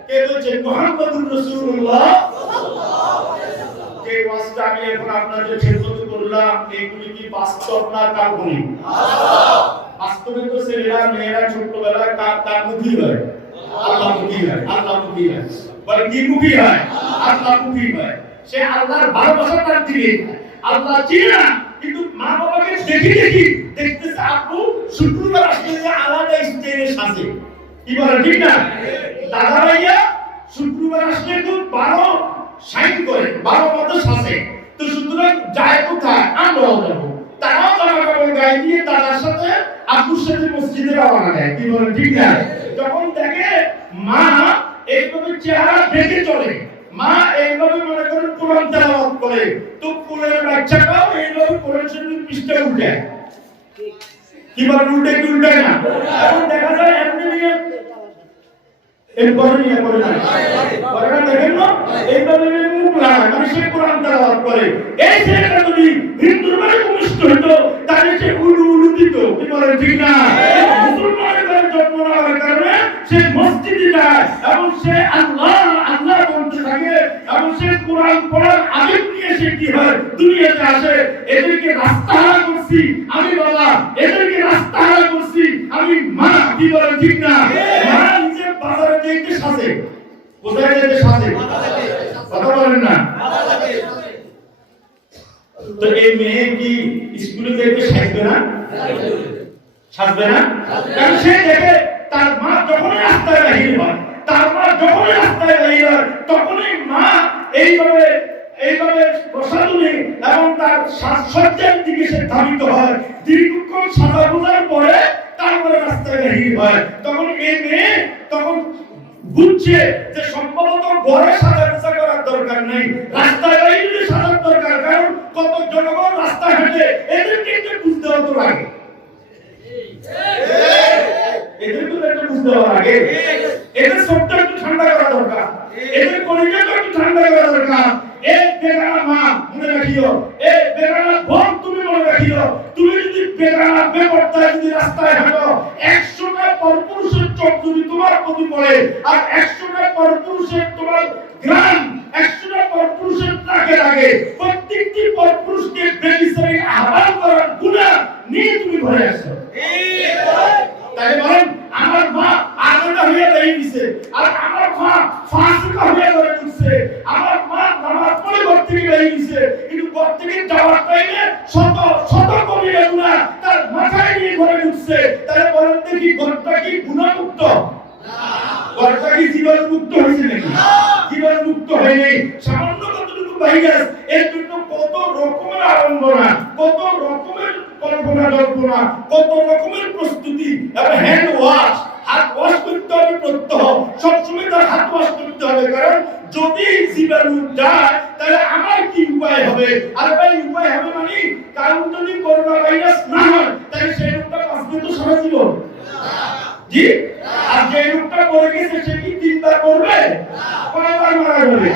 কে বলছে? মুহাম্মদুর রাসূলুল্লাহ সাল্লাল্লাহু আলাইহি ওয়াসাল্লাম। কে ওয়াজটা আমি এখন আপনাদের খেদমতে করলাম, এগুলি কি বাস্তব না কাল্পনিক? বাস্তব। বাস্তবে তো ছেলেরা মেয়েরা ছোটবেলায় কার মুখী হয়? আল্লাহ মুখী হয়, আল্লাহ মুখী হয়। বলে কি মুখী হয়? আল্লাহ মুখী হয়। সে আল্লাহর ভালোবাসা তার দিলে আল্লাহ চিনে না, কিন্তু মা বাবাকে দেখি দেখতেছে আপু শুক্রবার আসলে আলাদা স্টাইলে সাজে। কি বলে ঠিক না? দাদা ভাইয়া শুক্রবার আসলে তো 12 শাইন করে, 12 মতো সাজে। তো সুতরাং যায় কোথায়? আমরাও যাবো। তারাও জামা কাপড় গায়ে দিয়ে দাদার সাথে আপুর সাথে মসজিদে রওনা দেয়। কি বলে ঠিক না? যখন দেখে মা এইভাবে চেহারা ঢেকে চলে, মা এইভাবে মনে করে কোরআন তেলাওয়াত করে, তো কোলের বাচ্চাটাও এইভাবে কোরআন শরীফের পৃষ্ঠা উল্টায়। কি বলে উল্টে কি উল্টায় না? এখন দেখা যায় এমনি নিয়ে এরপরে নিয়ে করে না, করে না, দেখেন না এইভাবে মুখ লাগায়, মানে সে কোরআন তেলাওয়াত করে। এই ছেলেটা যদি হিন্দুর বাড়ি ভূমিষ্ঠ হতো তাহলে সে উলু দিত। কি বলে ঠিক না? মুসলমানের ঘরে জন্ম নেওয়ার কারণে সে মসজিদে যায় এবং সে আল্লাহ বলতে থাকে এবং সে কোরআন পড়ার আবেগ নিয়ে সে কি হয় দুনিয়াতে আসে। এদেরকে রাস্তাহারা করছি আমি বাবা, এদেরকে রাস্তাহারা করছি আমি মা। কি বলে ঠিক না? মা নিজে বাজারে যেতে সাজে, কোথায় যেতে সাজে? কথা বলেন না? তো এই মেয়ে কি স্কুলে যেতে সাজবে না? সাজবে না? কারণ সে দেখে তার মা যখনই রাস্তায় বাহির হয়, তার মা যখনই রাস্তায় বাহির হয়, তখনই মা এইভাবে প্রসাদনী এবং তার সাজসজ্জার দিকে সে ধাবিত হয়। দীর্ঘক্ষণ সাজা বোঝার পরে তারপরে রাস্তায় বাহির হয়। তখন এই মেয়ে তখন বুঝছে যে সম্ভবত ঘরে সাজা করার দরকার নেই, রাস্তায় বাহিরে সাজার দরকার। কারণ কত জনগণ রাস্তায় হাঁটে, এদেরকে একটু বুঝতে হতো লাগে, এদেরকে একটু বুঝতে হওয়ার আগে এদের সবটা একটু ঠান্ডা করা দরকার, এদের কলিজাটা একটু ঠান্ডা করা দরকার। এই বেগানা মা মনে রাখিও, এই বেগানা বোন আর 100টা পরপুরুষের তোমার গ্রাম, 100টা পরপুরুষের নাকে লাগে, প্রত্যেকটি পরপুরুষকে বেবিচারে আহ্বান করার গুনাহ নিয়ে তুমি ঘরে আসো। তাই বলেন আমার মা আলাদা হয়ে দাঁড়িয়ে দিছে, আর আমার মা ফাঁসিকা হয়ে ধরে ঢুকছে, আমার মা নামাজ পড়ে ঘর থেকে বেরিয়ে দিছে, কিন্তু ঘর থেকে যাওয়ার টাইমে শত শত কবিরা গুনাহ তার মাথায় নিয়ে ঘরে ঢুকছে। তাই বলেন দেখি ঘরটা কি গুনাহমুক্ত? ঘরটা কি জীবাণুমুক্ত হয়েছে নাকি? জীবাণুমুক্ত হয়নি, সামান্য কতটুকু ভাইরাস, এর জন্য কত রকমের আড়ম্বনা, কত রকমের কল্পনা জল্পনা, কত রকমের প্রস্তুতি, এবং হ্যান্ড ওয়াশ, হাত ওয়াশ করতে হবে প্রত্যহ, সবসময় তার হাত ওয়াশ করতে হবে। কারণ যদি জীবাণু যায় তাহলে আমার কি উপায় হবে? আর ভাই উপায় হবে মানে কারণ যদি করোনা ভাইরাস না হয় তাহলে সেই রোগটা বাঁচবে তো সারা জীবন। জি, আর যে রোগটা পড়ে গেছে সে কি 3 বার মরবে? কয়বার মারা যাবে?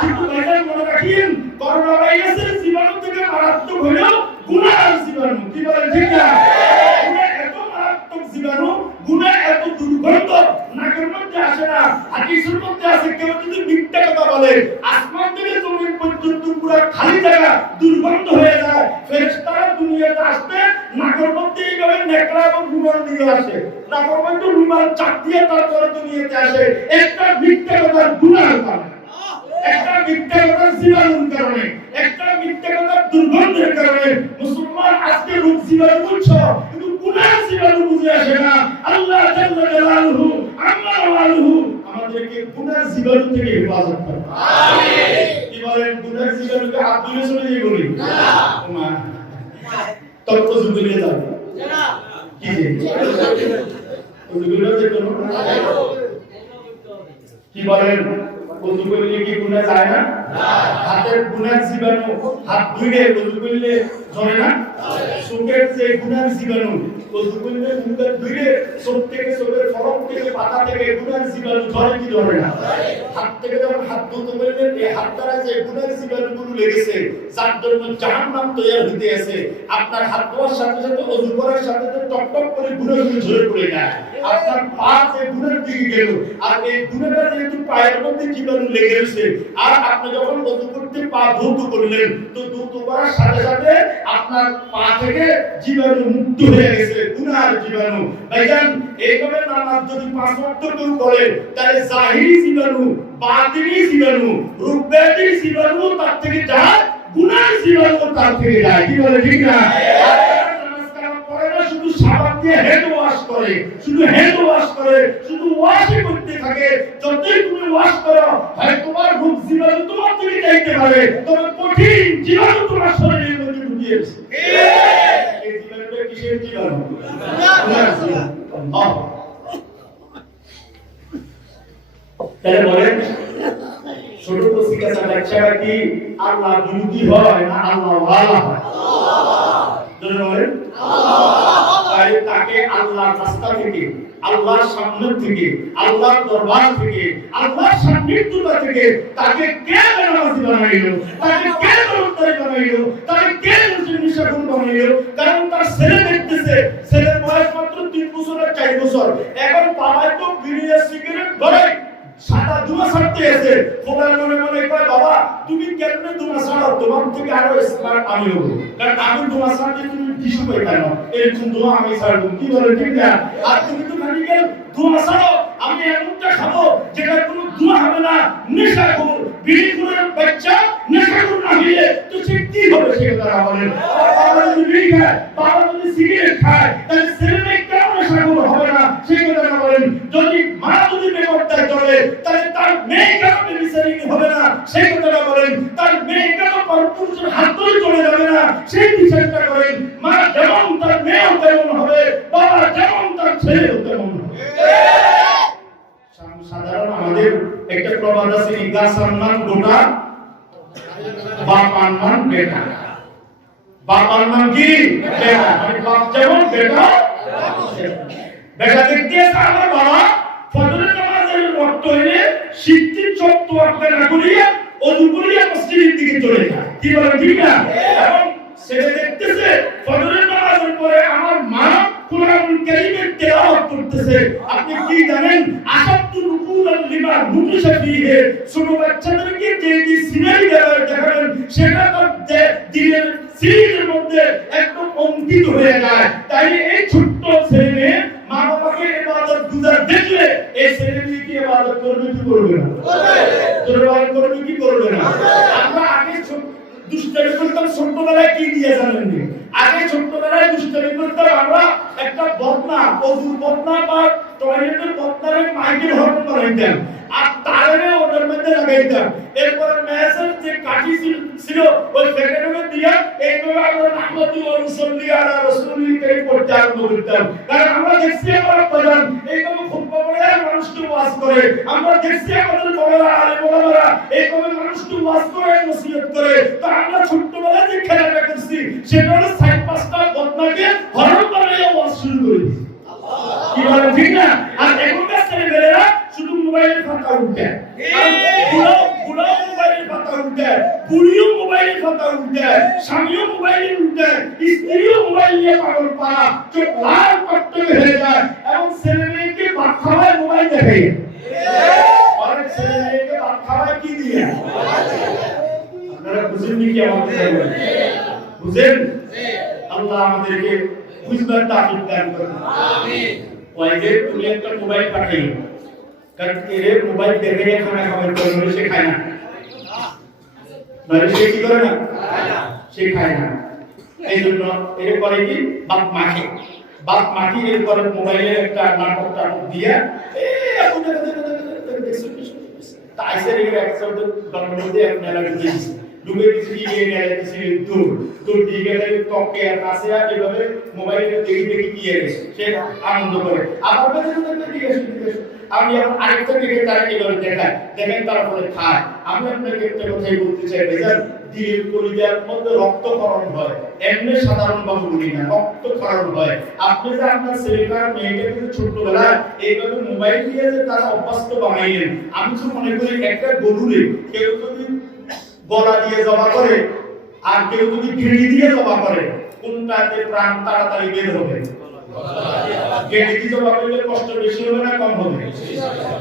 কিন্তু ভাইজান মনে রাখিন, করোনা ভাইরাসের জীবাণু থেকে মারাত্মক হলো গুনাহের জীবাণু। কি বলেন ঠিক না? গুনাহ এত মারাত্মক জীবাণু, গুনাহ এত দুর্গন্ধ, নাকের মধ্যে আসে না, হাদিসের মধ্যে আছে কেউ যদি মিথ্যা কথা বলে আসমান থেকে জমিন পর্যন্ত পুরো খালি জায়গা দুর্গন্ধ হয়ে যায়। ফেরেশতারা দুনিয়াতে আসতে নাকের মধ্যে এইভাবে নেকড়া এবং রুমাল দিয়ে আসে, নাকের মধ্যে রুমাল চাপ দিয়ে তারপরে দুনিয়াতে আসে। একটা মিথ্যা কথার গুনাহের কারণে, একটা মিথ্যা কথার জীবাণুর কারণে, একটা মিথ্যা কথার দুর্গন্ধের কারণে মুসলমান আজকে রোগ জীবাণু বুঝছো, কিন্তু গুনাহের জীবাণু বুঝে আসে না। আল্লাহ জাল্লা জালালুহু আম্মা ওয়ালুহু আমাদেরকে গুনাহের জীবাণু থেকে হেফাজত করুন। আমিন। কি বলেন? গুনাহের জীবাণুকে হাত ধরে চলে যাই বলি না, তত যুগে নিয়ে যাবে না। কি যে ওগুলো যে কোনো কি বলেন? ওযু করলে কি গুনাহ যায় না? হাতের গুনাহের জীবাণু হাত ধুইলে ওযু করলে ঝরে না? চোখের যে গুনাহের জীবাণু ওযু করলে মুখে ধুইলে চোখ থেকে, চোখের ফলক থেকে, পাতা থেকে গুনাহের জীবাণু ঝরে কি ঝরে না? হাত থেকে যখন হাত ধুতে বললেন এই হাত দ্বারা যে গুনাহের জীবাণুগুলো লেগেছে যার জন্য জাহান্নাম তৈরি হতে আছে, আপনার হাত ধোয়ার সাথে সাথে ওযু করার সাথে সাথে টপ টপ করে গুনাহগুলো ঝরে পড়ে যায়। আপনার পা যে গুনাহের দিকে গেল, আর এই গুনাহটা যেহেতু পায়ের মধ্যে জীবাণু লেগে রয়েছে, আর আপনি যখন ওযু করতে পা ধৌত করলেন তো ধৌত করার সাথে সাথে আপনার পা থেকে জীবাণু মুক্ত হয়ে গেছে, গুনাহের জীবাণু। ভাইজান এইভাবে নামাজ যদি 5 ওয়াক্ত কেউ করে তাহলে জাহিরি জীবাণু, বাতিনি জীবাণু, রূপ ব্যাধির জীবাণু তার থেকে যায়, গুনাহের জীবাণু তার থেকে যায়। কি বলে ঠিক না? শুধু সাবান দিয়ে হেড ওয়াশ করে, শুধু হেড ওয়াশ করে, শুধু ওয়াশই করতে থাকে। যতই তুমি ওয়াশ করো হয় তোমার রূপ জীবাণু তোমার থেকে যাইতে পারে, তবে কঠিন জীবাণু তোমার শরীরের মধ্যে ঢুকিয়েছে। এই জীবাণুটা কিসের জীবাণু? আল্লাহ। তাহলে বলেন ছোট কচিকাঁচা বাচ্চারা কি আল্লাহ বিরোধী হয় না আল্লাহ ওয়ালা হয়? বলেন তাই তাকে আল্লাহর রাস্তা থেকে, আল্লাহর সামনে থেকে, আল্লাহর দরবার থেকে, আল্লাহর সান্নিধ্যতা থেকে তাকে কে বেনামাজি বানাইলো? তাকে কে বেরোজগার বানাইলো? তাকে কে নিশাখুর বানাইলো? কারণ তার ছেলে দেখতেছে, ছেলের বয়স মাত্র 3 বছর আর 4 বছর, এখন বাবা তো বিড়ি আর সিগারেট ধরে সাদা ধোঁয়া ছাড়তে আছে। ফোলার মনে মনে কয় বাবা তুমি কেমনে ধোঁয়া ছাড়াও? তোমার থেকে আরো স্মার্ট আমি হব, কারণ আমি ধোঁয়া ছাড়লে তুমি টিস্যু পাই কেন? এরকম ধোঁয়া আমি ছাড়বো। কি বলে ঠিক না? আর তুমি তো খালি ধোঁয়া ছাড়ো, আমি এমনটা খাবো যেটা কোনো ধোঁয়া হবে না, নেশাখোর বিড়িখোরের বাচ্চা নেশাখোর না হলে তো সে কি হবে? সে তারা বলেন বাবা যদি বিড়ি খায়, বাবা যদি সিগারেট খায় তাহলে ছেলে কেন নেশাখোর হবে না? সে কথা বলেন। যদি মা যদি বেপরদায় চলে তাহলে তার মেয়ে কেন বেবিচারিং হবে না? সেই কথাটা বলেন। তার মেয়ে কেন পরপুরুষের হাত ধরে চলে যাবে না? সেই বিচারটা করেন। মা যেমন তার মেয়েও তেমন হবে, বাবা যেমন তার ছেলেও তেমন হবে। সাধারণ আমাদের একটা প্রবাদ আছে, গাছ সম্মান গোটা, বাপ সম্মান বেটা। বাপ সম্মান কি? বেটা। মানে বাপ যেমন বেটা বেটা। দেখতে আছে আমার বাবা ফজরের নামাজের ওয়াক্ত হইলে সিদ্দিক চত্ব ওয়াক্ত না করিয়া ওযু করিয়া মসজিদের দিকে চলে যায়। কি বলে ঠিক না? এবং ছেলে দেখতেছে ফজরের নামাজের পরে আমার মা কুরআন কারীমের তেলাওয়াত করতেছে। আপনি কি জানেন? আসাদুর রুকুল রেখে ছোট বাচ্চাদেরকে যে সিনারি দেখাবেন সেটা তো দিনের সিরিজের মধ্যে একদম অঙ্কিত হয়ে যায়। তাই এই ছোট্ট ছেলে মা বাবাকে ইবাদত গুজার দেখলে এই ছেলেটি কি ইবাদত করবে কি করবে না? করবে কি করবে না? আমরা আগে দুষ্টামি করতাম ছোটবেলায়, কি দিয়ে জানেন? আগে ছোটবেলায় দুষ্টামি করতাম আমরা একটা বদনা, অজুর বদনা বা টয়লেটের বদনারে মাইকেল হর্ন বানাইতাম আর তারে ওটার মধ্যে লাগাইতাম। এরপরে মেসেজ যে কাঠি ছিল ওই ফেকেটে দিয়ে এইভাবে আমরা নাহমাদু ওয়া নুসাল্লি আলা রাসূলিল কারীম পড়তে আরম্ভ করতাম। কারণ আমরা দেখছি আমরা প্রধান এইভাবে খুতবা পড়ে মানুষকে ওয়াজ করে, আমরা দেখছি আমাদের বড়রা আলেম ওলামারা এইভাবে মানুষকে ওয়াজ করে নসিহত করে। তো আমরা ছোটবেলায় যে খেলাটা করছি সেটা হলো সাইড পাঁচটা বদনাকে হরণ বানাইয়া ওয়াজ শুরু করে দিছি। কি বলেন ঠিক না? আর এখনকার ছেলেমেয়েরা শুধু মোবাইলের পাতা উঠে, বুড়াও মোবাইলের পাতা উঠে, বুড়িও মোবাইলের পাতা উঠে, স্বামীও মোবাইলের উঠে, স্ত্রীও মোবাইল নিয়ে পাগল পাড়া, চোখ লাল করতে হয়ে যায় এবং ছেলেমেয়েকে ভাত খাওয়ায় মোবাইল দেখে। অনেক ছেলেমেয়েকে ভাত খাওয়ায় কি দিয়ে? আপনারা বুঝেননি কি আমাদের? বুঝেন? আল্লাহ আমাদেরকে বুঝবার তাওফিক দান করুন। আমিন। ওয়াইজে তুমি একটা মোবাইল পাঠাইও, কারণ এর মোবাইল দেখে খানা খাবার করে সে খায় না। মানে সে কি করে না? সে খায় না। এই জন্য এর পরে কি বাপ মাখি এরপরে মোবাইলে একটা নাটকটা দিয়ে তাই সে রেখে একশো মধ্যে এক মেলা দিয়েছে ডুবে কিছু গিয়ে গেলে কিছু দূর দিয়ে গেলে টপকে কাছে আর এভাবে মোবাইলে দেখে কি গেছে সে আনন্দ করে। আবার আমি এখন আরেকটা দিকে তারা এভাবে দেখেন তারপরে খায়। আমি আপনাকে একটা কথাই বলতে চাই, বেজার দিলের কলিজার মধ্যে রক্তক্ষরণ হয়, এমনি সাধারণ ভাবে বলি না, রক্তক্ষরণ হয়। আপনি যে আপনার ছেলেটার মেয়েটাকে ছোটবেলায় এইভাবে মোবাইল দিয়ে যে তারা অভ্যস্ত বানাইলেন, আমি তো মনে করি একটা গরুরে কেউ যদি গলা দিয়ে জবা করে আর কেউ যদি গেড়ি দিয়ে জবা করে, কোনটাতে প্রাণ তাড়াতাড়ি বের হবে? গেড়ি দিয়ে জবা করলে কষ্ট বেশি হবে না কম হবে?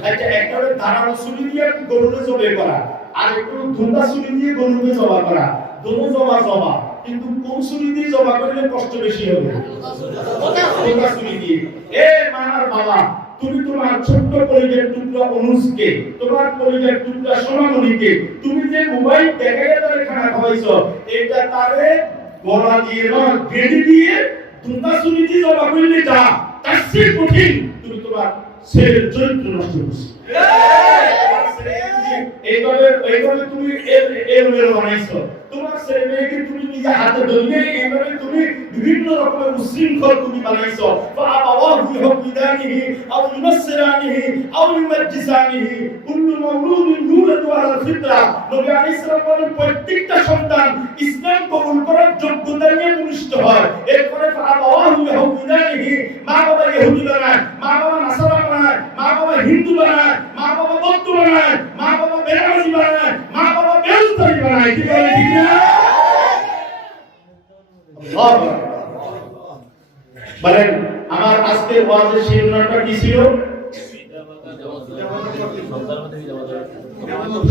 আচ্ছা, একটা ধারালো ছুরি দিয়ে গরুকে জবে করা আর একটু ধুন্দা ছুরি দিয়ে গরুকে জবা করা, দোনো জবা, কিন্তু কোন ছুরি দিয়ে জবা করলে কষ্ট বেশি হবে? ধুন্দা ছুরি দিয়ে। এ মার বাবা, তুমি তোমার ছোট্ট কলিজার টুকরা অনুজকে, তোমার কলিজার টুকরা সোনামণিকে তুমি যে মোবাইল দেখাইয়া তারে খানা খাওয়াইছো, এটা তারে গলা দিয়ে না গেড়ি দিয়ে ধুন্দা ছুরি দিয়ে জবা করলে যা তার চেয়ে কঠিন তুমি তোমার ছেলের চরিত্র নষ্ট করছো। এইভাবে তুমি এর বানাইছো, তোমার ছেলে মেয়েকে তুমি নিজে হাতে ধরিয়ে এইভাবে তুমি বিভিন্ন রকমের উশৃঙ্খল তুমি বানাইছো। ফাআবাওয়াহু ইউহাবিদানিহি আও ইউনাসসিরানিহি আও ইউমাজ্জিসানিহি কুল্লু মাওলুদিন ইউলাদু আলাল ফিতরা। নবী আলাইহিস সালাম বলেন প্রত্যেকটা সন্তান ইসলাম কবুল করার যোগ্যতা নিয়ে ভূমিষ্ঠ হয়। এরপরে ফাআবাওয়াহু ইউহাবিদানিহি, মা বাবা ইহুদি বানায়, মা বাবা নাসারা বানায়, মা বাবা হিন্দু বানায়, মা বাবা বৌদ্ধ বানায়, মা বাবা বেনারসি বানায়, মা বাবা বেলুস্তানি বানায়। কি বলে ঠিক না? বলেন আমার আজকের ওয়াজের শিরোনামটা কি ছিল?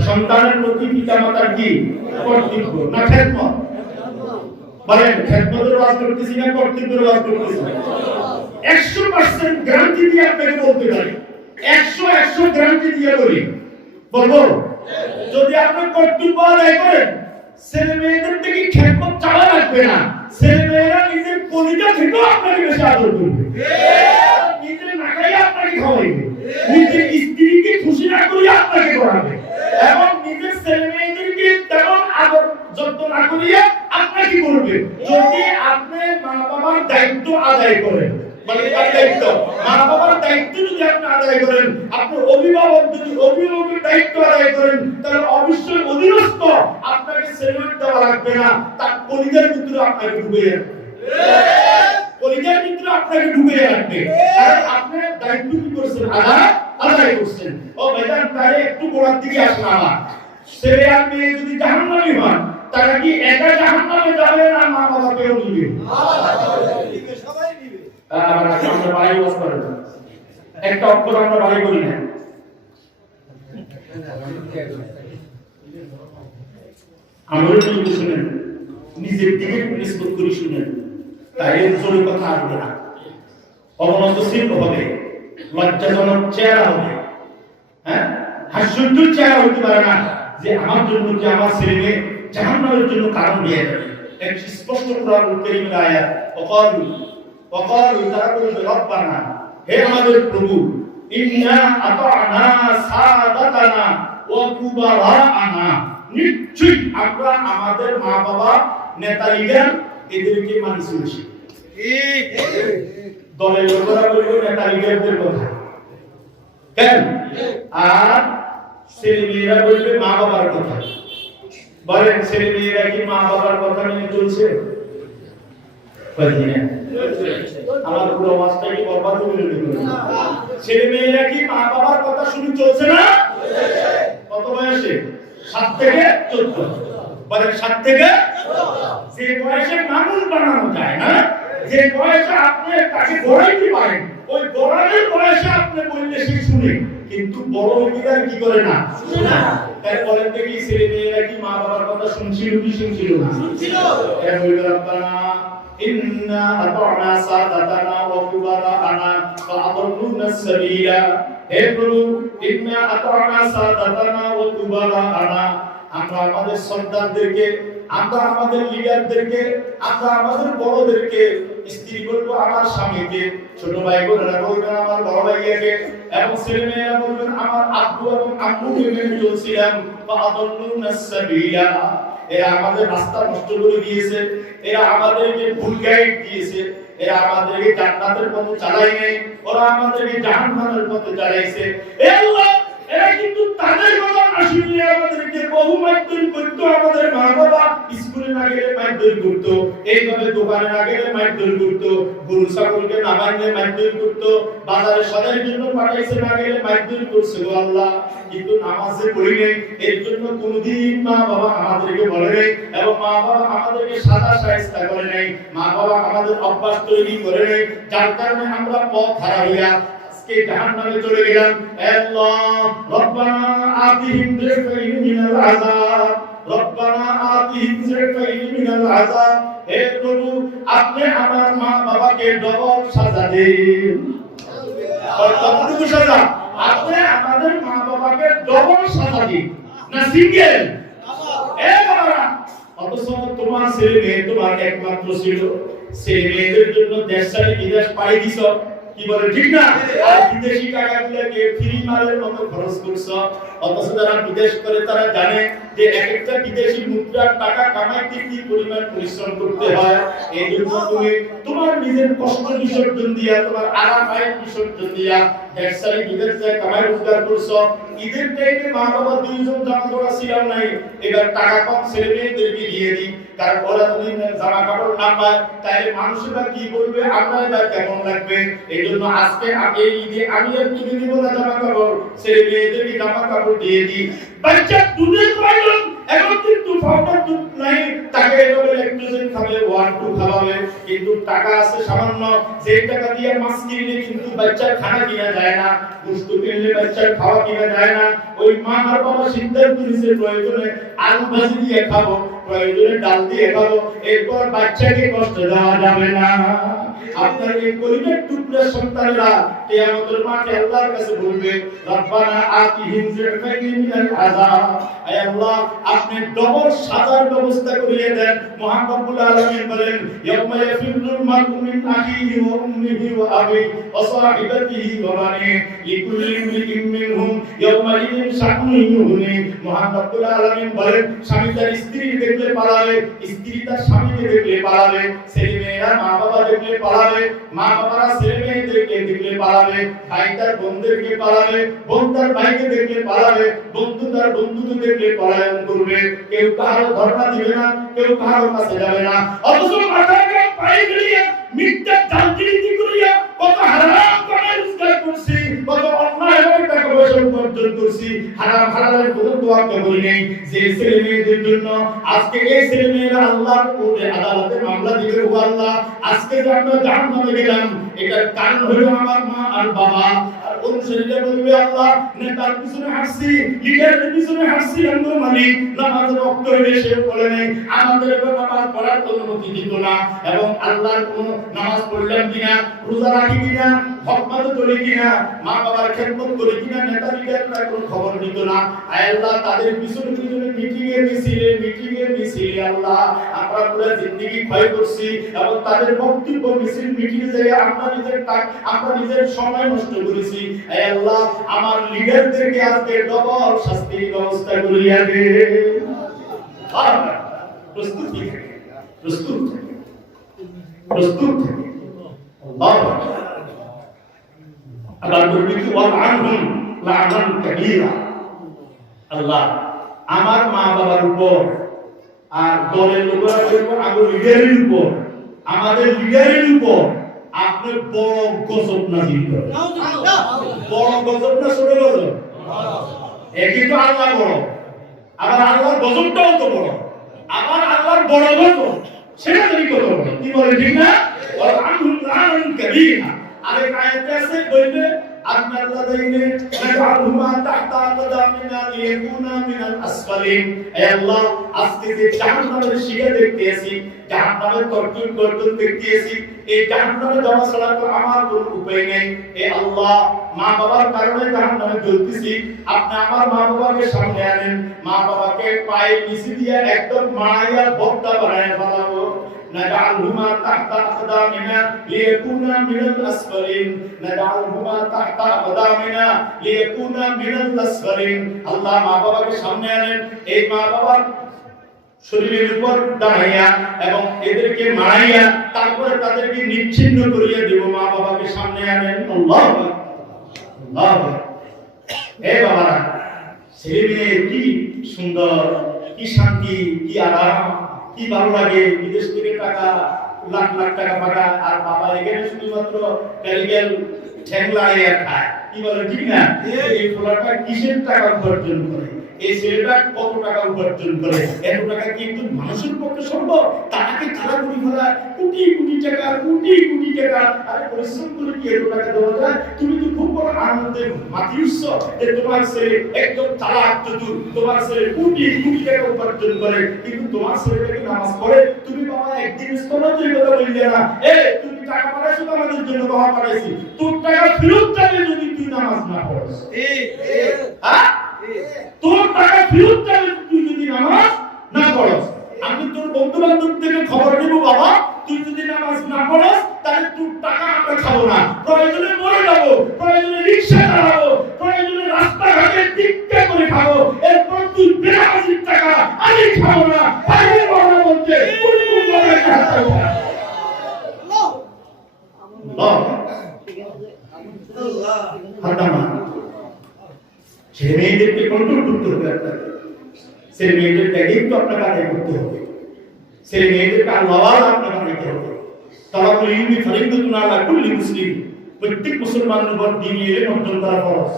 সন্তানের প্রতি পিতামাতার কি কর্তব্য না খেদমত? বলেন খেদমতের ওয়াজ করতেছি না কর্তব্যের ওয়াজ করতেছি? 100% গ্যারান্টি দিয়ে আপনাকে বলতে পারি, 100 গ্যারান্টি দিয়ে বলি, বলবো যদি আপনি কর্তব্য আদায় করেন ছেলে মেয়েদের থেকে খেদমত চাওয়া লাগবে না, ছেলে মেয়েরা নিজের কলিজা থেকেও আপনাকে বেশি আদর করবে, নিজের না খাইয়ে আপনাকে খাওয়াইবে, নিজের স্ত্রীকে খুশি না করিয়ে আপনাকে করাবে এবং নিজের ছেলে মেয়েদেরকে তেমন আদর যত্ন না করিয়ে আপনাকে করবে যদি আপনি মা বাবার দায়িত্ব আদায় করেন। মানে তার দায়িত্ব, মা বাবার দায়িত্ব যদি আপনি আদায় করেন, আপনি অভিভাবক যদি অভিভাবকের দায়িত্ব আদায় করেন, তাহলে অবশ্যই অধীনস্থ আপনাকে সেলিব্রেট দেওয়া লাগবে না, তার কলিজার ভিতরে আপনাকে ঢুকে যাবে, কলিজার ভিতরে আপনাকে ঢুকে রাখবে, কারণ আপনি দায়িত্ব কি করছেন? আদায় করছেন। ও ভাইজান, তাই একটু গোড়ার দিকে আসুন। আমার ছেলে আর মেয়ে যদি জাহান্নামী হন, তারা কি একা জাহান্নামে যাবে না মা বাবাকেও দিবে? সবাই দিবে। আমরা বাড়ি ওয়াজ করি, একটা অক্ষর আমরা বাড়ি করি না। আমারও কিন্তু শুনেন, নিজের দিকে নিষ্পত্তি করে শুনেন, তাই জোরে কথা আসবে না, অবনতশীল হবে, লজ্জাজনক চেহারা হবে, হ্যাঁ, হাস্যজ্জ্বল চেহারা হতে পারে না যে আমার জন্য কি আমার ছেলে মেয়ে জাহান্নামের জন্য কারণ দিয়ে যাবে। এক স্পষ্ট কোরআনুল কারীমের আয়াত, ওয়াকালু তারা বলবে রব্বানা, হে আমাদের প্রভু, ইন্না আতা'না সাদাতানা ওয়া কুবারা'ানা, নিশ্চয়ই আমরা আমাদের মা বাবা নেতা লিডার এদেরকে মানি চলছি। ঠিক, দলের লোকেরা বলবে নেতা লিডারদের কথা, কেন? আর ছেলে মেয়েরা বলবে মা বাবার কথা। বলেন ছেলে মেয়েরা কি মা বাবার কথা মেনে চলছে? আমার পুরো মাসটা কি বরবাদ করে দিল? ছেলে মেয়েরা কি মা বাবার কথা শুনে চলছে না? কত বয়সে? 7 থেকে 14। বলেন 7 থেকে 14। যে বয়সে মানুষ বানানো যায় না, যে বয়সে আপনি তাকে গড়াইতে পারেন, ওই গড়ানোর বয়সে আপনি বললে সে শুনে, কিন্তু বড় হইলে কি করে না, শুনে না। তাই বলেন দেখি ছেলে মেয়েরা কি মা বাবার কথা শুনছিল কি শুনছিল না? শুনছিল। এরা বলবে রব্বানা ইন্না আতা'না সাদাতানা ওয়া কুবারা'ানা ফাআদল্লুনা সাবিলা, হে প্রভু, ইন্না আতা'না সাদাতানা ওয়া কুবারা'ানা, আমরা আমাদের সন্তানদেরকে, আমরা আমাদের লিডারদেরকে, আমরা আমাদের বড়দেরকে, স্ত্রী বলবো আমার স্বামীকে, ছোট ভাই বোনেরা বলবেন আমার বড় ভাইয়াকে, এবং ছেলে মেয়েরা বলবেন আমার আব্বু এবং আম্মুকে মেনে চলছিলাম, ফাআদল্লুনা সাবিলা, এরা আমাদের রাস্তা নষ্ট করে দিয়েছে, এরা আমাদেরকে ভুল গাইড দিয়েছে, এরা আমাদেরকে জান্নাতের পথে চালায় নাই, ওরা আমাদেরকে জাহান্নামের পথে চালাইছে। এ আল্লাহ, এরা কিন্তু তাদের কথা না শুনিয়ে আমাদেরকে বহু মারধর করতো, আমাদের মা বাবা স্কুলে না গেলে মারধর করতো, এইভাবে দোকানে না গেলে মারধর করতো, গরু ছাগলকে না মারলে মারধর করতো, বাজারে সদাইয়ের জন্য পাঠাইছে না গেলে মারধর করছে গো আল্লাহ। কিন্তু নামাজে পড়ি নাই, এর জন্য কোনদিন মা বাবা আমাদেরকে বলে নাই, এবং মা বাবা আমাদেরকে সাদা শায়েস্তা করে নাই, মা বাবা আমাদের অভ্যাস তৈরি করে নাই, যার কারণে আমরা পথ হারা হইয়া আজকে জাহান্নামে চলে গেলাম। আল্লাহ, রব্বানা আতিহিম যিফাইন মিনাল আযাব, রব্বানা আতিহিম যিফাইন মিনাল আযাব, হে প্রভু, আপনি আমার মা বাবাকে ডবল সাজা দিন। কতটুকু সাজা? আপনি আমাদের মা বাবাকে ডবল সাজা দিন, না সিঙ্গেল? এ বাবা, অথচ তোমার ছেলে মেয়ে তোমার একমাত্র ছিল, ছেলে মেয়েদের জন্য দেশ ছাড়ি বিদেশ পাড়ি দিছ, কি বলে ঠিক না? আর বিদেশি টাকাগুলোকে ফ্রি মালের মতো খরচ করছো, অথচ যারা বিদেশ করে তারা জানে যে এক একটা বিদেশি মুদ্রার টাকা কামাইতে কি পরিমাণ পরিশ্রম করতে হয়। এই জন্য তুমি তোমার নিজের কষ্ট বিসর্জন দিয়া, তোমার আরাম আয়ের বিসর্জন দিয়া দেশ ছাড়ি বিদেশ যায় কামাই রোজগার করছো। ঈদের টাইমে মা বাবা দুইজন জামা জোড়া ছিল নাই, এবার টাকা কম ছেলে মেয়েদেরকে দিয়ে দিই, কারণ ওরা যদি জামা কাপড় না পায় তাহলে মানুষরা কি বলবে, আমরা এবার কেমন লাগবে। এই জন্য আজকে আগে ঈদে আমি আর কিনে দিব না জামা কাপড়, ছেলে মেয়েদেরকে জামা কাপড় দিয়ে দিই। বাচ্চা দুধের প্রয়োজন, এখন কিন্তু পাউডার দুধ নাই, তাকে এভাবে ল্যাকটোজেন খাবে, 1-2 খাওয়াবে, কিন্তু টাকা আছে সামান্য, যে টাকা দিয়ে মাছ কিনলে কিন্তু বাচ্চার খানা কিনা যায় না, গোশত কিনলে বাচ্চার খাওয়া কিনা যায় না। ওই মা আর বাবা সিদ্ধান্ত নিয়েছে প্রয়োজনে আলু ভাজি দিয়ে খাবো, প্রয়োজনে ডাল দিয়ে খাবো, এরপর বাচ্চাকে কষ্ট দেওয়া যাবে না। আপনার এই গরিবের টুকরা সন্তানেরা কিয়ামতের মাঠে আল্লাহর কাছে বলবে, রব্বানা আতিহিম যিফাইন মিনাল আযাব, আয় আল্লাহ, আপনি ডবল সাজার ব্যবস্থা করিয়ে দেন। মহান রব্বুল আলামিন বলেন, ইয়াউমা ইয়াফিরুল মারউ মিন আখিহি ওয়া উম্মিহি ওয়া আবিহি ওয়া সাহিবাতিহি ওয়া বানিহি লিকুল্লি ইমরিইন মিনহুম ইয়াউমা ইযিন শা'নুন ইউগনি। মহান রব্বুল আলামিন বলেন, স্বামী তার স্ত্রী দেখলে পালাবে, স্ত্রী তার স্বামীকে দেখলে পালাবে, ছেলে মেয়েরা মা বাবা দেখলে পালাবে, মা বাবারা ছেলে মেয়েদেরকে দেখলে পালাবে, ভাই তার বোনদেরকে পালাবে, বোন তার ভাইকে দেখলে পালাবে, বন্ধু তার বন্ধুকে দেখলে পলায়ন করবে, কেউ কারো ধর্ণা দিবে না, কেউ কারো কাছে যাবে না। অথচ মাথাকে পায়ে গড়িয়ে মিথ্যা জালগিরি করিয়া কত হারাম কামাই রোজগার করছি, কত অন্যায় ভাবে টাকা পয়সা উপার্জন করছি, হারাম হালালের কোনো তোয়াক্কা করি নাই। যে ছেলে মেয়েদের জন্য আজকে এই ছেলে মেয়েরা আল্লাহর কোর্টে আদালতে মামলা দিবে, ও আল্লাহ আজকে যে আমরা জাহান্নামে গেলাম এটার কারণ হলো আমার মা আর বাবা। আর অনুসারীরা বলবে আল্লাহ নেতার পিছনে হাঁটছি, লিডারের পিছনে হাঁটছি, আমরা মালিক নামাজের ওয়াক্ত হলে সে বলে নাই, আমাদের নামাজ পড়ার অনুমতি দিত না, এবং আল্লাহর কোনো নামাজ পড়লাম কিনা, রোজা রাখি কিনা, হক মানত করি কিনা, মা বাবার খেদমত করি কিনা, নেতা লিডাররা কোনো খবর নিত না। আয় আল্লাহ তাদের পিছনে পিছনে মিটিংয়ে মিছিলে আল্লাহ আমরা পুরো জিন্দেগি ক্ষয় করছি, এবং তাদের বক্তব্য মিছিল মিটিংয়ে যায় আমরা নিজের সময় নষ্ট করেছি। আয় আল্লাহ আমার লিডারদেরকে আজকে ডবল শাস্তির ব্যবস্থা করিয়া দে। প্রস্তুত থেকে আল্লাহ আবার বলবি কি ওয়ানহুম লাআনান কাবীরা। আল্লাহ আমার মা বাবার উপর আর দলের লোকের উপর, আমার লিডারের উপর, আমাদের লিডারের উপর আপনি বড় গজব নাযিল করেন। বড় গজব না ছোট গজব? একই তো আল্লাহ বড়, আবার আল্লাহর গজবটাও তো বড়, আবার আল্লাহর বড় গজব সেটা তুমি কত বড়, কি বলে ঠিক না? ওয়ানহুম লাআনান কাবীরা। আরেক আয়াতে আছে বলবে আপনার লাদাইনে নাজআলহুমা তাহতা আকদামিনা লিয়াকুনা মিনাল আসফালিন। হে আল্লাহ আজকে যে জাহান্নামের শিখা দেখতেছি, জাহান্নামের তরজুম গর্দন দেখতেছি, এই জাহান্নামে যাওয়া ছাড়া তো আমার কোনো উপায় নেই। হে আল্লাহ মা বাবার কারণে জাহান্নামে জ্বলতেছি, আপনি আমার মা বাবাকে সামনে আনেন, মা বাবাকে পায়ে নিচে দিয়ে একদম মায়া ভক্তা বানায় ফেলাবো। نجعلهما تحت أقدامنا ليكونا من الأسفلين نجعلهما تحت أقدامنا ليكونا من الأسفلين। আল্লাহ মা বাবাকে সামনে আনেন, এই মা বাবার শরীরের উপর দাঁড়াইয়া এবং এদেরকে মারাইয়া তারপরে তাদেরকে নিচ্ছিন্ন করিয়া দেব। মা বাবাকে সামনে আনেন। আল্লাহু আকবার, আল্লাহু আকবার। হে বাবারা, ছেলে মেয়ে কি সুন্দর, কি শান্তি, কি আরাম, কি ভালো লাগে। বিদেশ থেকে টাকা লাখ লাখ টাকা পাঠায়, আর বাবা এখানে শুধুমাত্র ক্যালিক্যাল ঠ্যাংলা আর খায়। কি বলে ঠিক না? এই ফোলাটা কিসের টাকা উপার্জন করে, এই ছেলেটা কত টাকা উপার্জন করে, এত টাকা কি একটু মানুষের পক্ষে সম্ভব? তাকে খারাপ করে ফেলা কোটি কোটি টাকা, কোটি কোটি টাকা, আরে পরিশ্রম করে কি এত টাকা দেওয়া যায়? তুমি তো খুব বড় আনন্দে মাতি উঠছ যে তোমার ছেলে একদম চালাক চতুর, তোমার ছেলে কোটি কোটি টাকা উপার্জন করে, কিন্তু তোমার ছেলেটাকে নামাজ পড়ে। তুমি বাবা একদিন স্তোত্র কথা বললে না, তুমি টাকা পাঠাইছো আমাদের জন্য, বাবা পাঠাইছি, তোর টাকা ফেরত যাবে যদি তুই নামাজ না পড়িস। তোর টাকা ফেরত যাবে তুই যদি নামাজ না পড়স। আমি তোর বন্ধু বান্ধব থেকে খবর নেব, বাবা তুই যদি নামাজ না পড়স তাহলে তোর টাকা আমরা খাবো না, প্রয়োজনে মরে যাবো, প্রয়োজনে রিকশা চালাবো, প্রয়োজনে রাস্তাঘাটে টিক্কা করে খাবো, এরপর তুই বেনামাজির টাকা আমি খাবো না। বাইরে বড় বলতে কোন কোন জায়গায় হাত হাতামা ছেলে মেয়েদেরকে কন্ট্রোল করতে হবে। আপনাকে ছেলে মেয়েদের ত্যাগই তো আপনাকে আদায় করতে হবে, ছেলে মেয়েদেরকে আল্লাহওয়ালা আপনাকে বানাইতে হবে। তালাবুল ইলমি ফরিদাতুন আলা কুল্লি মুসলিম, প্রত্যেক মুসলমানের উপর দ্বীনি ইলম অর্জন করা ফরজ।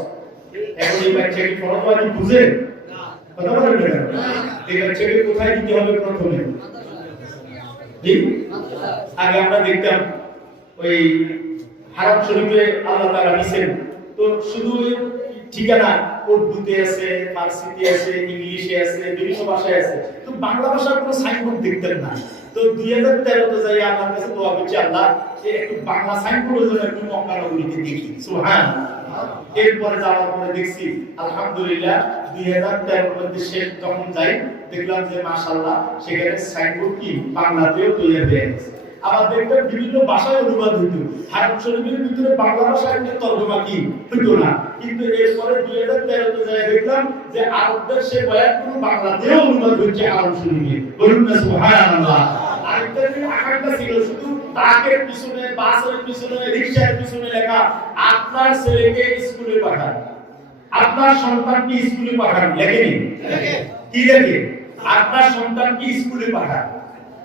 এখন এই বাচ্চাকে ফরজ মানে বুঝে কথা বলেন না, এই বাচ্চাকে কোথায় দিতে হবে? প্রথমে জি আগে আমরা দেখতাম ওই হারাম শরীফে আল্লাহ তাআলা নিছেন, তো শুধু ঠিকানা উর্দুতে আছে, ফার্সিতে আছে, ইংলিশে আছে, বিভিন্ন ভাষায় আছে, তো বাংলা ভাষার কোনো সাইনবোর্ড দেখতেন না। তো 2013 তে যাই আল্লাহর কাছে দোয়া করছি, আল্লাহ একটু বাংলা সাইনবোর্ড যেন একটু মক্কা নগরীতে দেখি। সুবহানাল্লাহ। এরপরে যাওয়ার পরে দেখছি আলহামদুলিল্লাহ 2013 এর মধ্যে শেষ যখন যাই দেখলাম যে মাশাআল্লাহ সেখানে সাইনবোর্ড কি বাংলাতেও তৈরি হয়ে গেছে। আবার দেখবেন বিভিন্ন ভাষায় অনুবাদ হইতো, হারাম শরীফের ভিতরে বাংলা ভাষায় তর্জমা কি হইতো না, কিন্তু এরপরে 2013 তে যাই দেখলাম যে আরবদের সে বয়ানগুলো বাংলাতেও অনুবাদ হচ্ছে হারাম শরীফে। বলুন না সুবহানাল্লাহ। আরেকটা আকাঙ্ক্ষা ছিল শুধু ট্রাকের পিছনে, বাসের পিছনে, রিকশার পিছনে লেখা আপনার ছেলেকে স্কুলে পাঠান, আপনার সন্তানকে স্কুলে পাঠান, লেখেনি? কি লেখে? আপনার সন্তানকে স্কুলে পাঠান।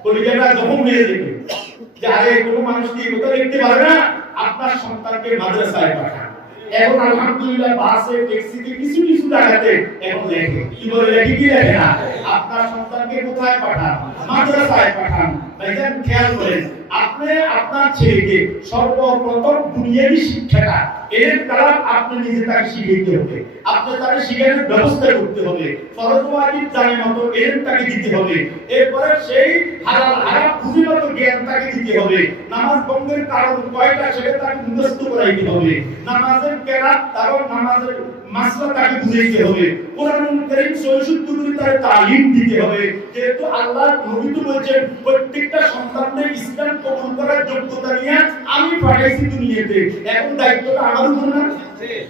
কলিজাটা যখন হয়ে যেত যে আরে কোনো মানুষ কি কথা লিখতে পারে না, আপনার সন্তানকে মাদ্রাসায় পাঠান। এখন আলহামদুলিল্লাহ বাসে ট্যাক্সিতে কিছু কিছু জায়গাতে এখন লেখে কি বলে লেখে কি লেখে না আপনার সন্তানকে কোথায় পাঠান মাদ্রাসায় পাঠান ভাইজান খেয়াল করেন আপনি আপনার ছেলেকে সর্বপ্রথম দুনিয়াবী শিক্ষাটা এর দ্বারা আপনি নিজে তাকে শিখাইতে হবে আপনি তাকে শিখানোর ব্যবস্থা করতে হবে ফরজ ওয়াজিব জানে মতো এর তাকে দিতে হবে এরপরে সেই হালাল হারাম বুঝে মতো জ্ঞান তাকে দিতে হবে নামাজ ভঙ্গের কারণ কয়টা সেটা তাকে মুখস্থ করাইতে হবে নামাজের কেরাত তারও নামাজের মাসলা তাকে বুঝাইতে হবে কোরআনুল কারীম সহিশুদ্ধ করে তার তালিম দিতে হবে যেহেতু আল্লাহ নবী তো বলেছেন প্রত্যেকটা সন্তানদের ইসলাম কবুল করার যোগ্যতা নিয়ে আমি পাঠাইছি দুনিয়াতে এখন দায়িত্বটা আমার উপর না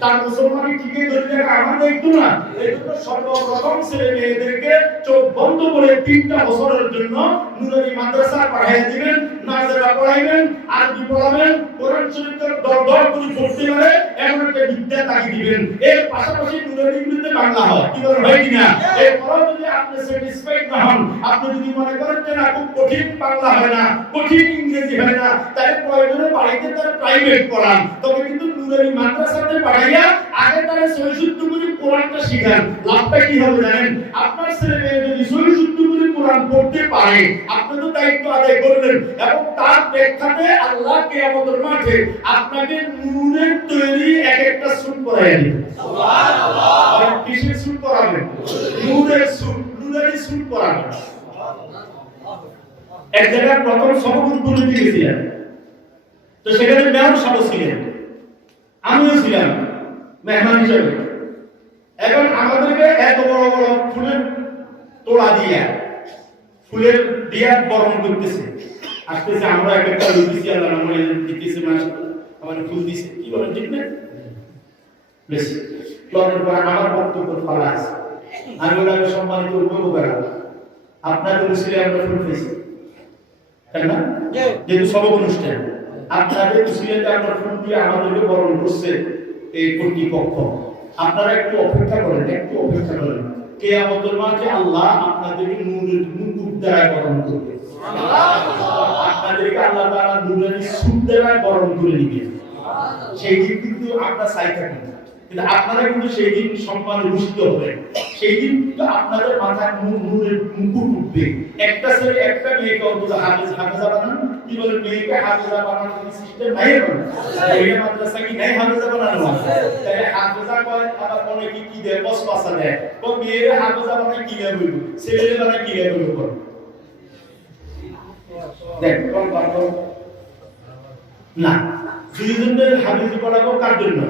তার মুসলমানই ঠিকই ধরে রাখা আমার দায়িত্ব না এজন্য সর্বপ্রথম ছেলে মেয়েদেরকে চোখ বন্ধ করে 3টা বছরের জন্য নুরানি মাদ্রাসা পাঠিয়ে দিবেন নাজরা পড়াইবেন আরবি পড়াবেন কোরআন শরীফের দর করে পড়তে পারে এমন একটা বিদ্যা তাকে দিবেন এর পাশাপাশি নুরানি বিদ্যা বাংলা হয় কি বলেন হয় কিনা এরপর যদি আপনি স্যাটিসফাইড না হন আপনি যদি মনে করেন যে না খুব কঠিন বাংলা হয় না কঠিন ইংরেজি হয় না তাহলে প্রয়োজনে বাড়িতে তার প্রাইভেট পড়ান তবে কিন্তু নুরানি মাদ্রাসাতে পড়াইয়া আগে তার সহিশুদ্ধ করে কোরআনটা শিখান লাভটা কি হবে জানেন আপনার ছেলে মেয়ে যদি সহিশুদ্ধ করে কোরআন পড়তে পারে আপনি তো দায়িত্ব আদায় করবেন এবং তার প্রেক্ষাতে আল্লাহ কিয়ামতের মাঠে আপনাকে নূরের তৈরি এক একটা সুট পরাইয়া দিবেন সুবহানাল্লাহ কিসের সুট পরাবেন নূরের সুট নুরানি সুট পরাবেন এক জায়গায় প্রথম সভাপতি বলে দিয়েছিলেন তো সেখানে মেয়র সাহেব ছিলেন আমিও ছিলাম মেহমান হিসেবে এখন আমাদেরকে এত বড় বড় ফুলের তোড়া দিয়া ফুলের দিয়া বরণ করতেছে আসতেছে আমরা একটা লুকিয়েছি আল্লাহ নামে দিতেছে মানুষ আমার ফুল দিছে কি বলেন ঠিক না বেশ লড়ার পর আমার বক্তব্য ফলা আছে আমি ওনাকে সম্মানিত উপকার আপনাদের ছেলে আমরা ফুল পেয়েছি তাই না যেহেতু সব অনুষ্ঠান আপনাদের ছেলেতে আমরা ফুল দিয়ে আমাদেরকে বরণ করছে এই কর্তৃপক্ষ আপনারা একটু অপেক্ষা করেন কিয়ামতের মাঠে আল্লাহ আপনাদেরকে নূরের মুকুট দ্বারা বরণ করবে সুবহানাল্লাহ আপনাদেরকে আল্লাহ তাআলা নূরের সুট দ্বারা বরণ করে দিবে সেই দিন কিন্তু আমরা চাই থাকি কিন্তু আপনারা কিন্তু সেই দিন সম্মানে ভূষিত হবেন সেই দিন কিন্তু আপনাদের মাথায় নূরের মুকুট উঠবে একটা ছেলে একটা মেয়েকে অন্তত হাফেজা বানান কি বলে মেয়েকে হাফেজা বানানোর সিস্টেম নাই এখন এই মাদ্রাসা কি নাই হাফেজা বানানো তাই হাফেজা কয় আবার অনেকে কি দেয় বসবাসা দেয় তো মেয়ের হাফেজা বানায় কি দেয় বলবো ছেলের বানায় কি দেয় বলবো দেখ কোন বাবা না দুইজনের হাফেজি পড়াবো কার জন্য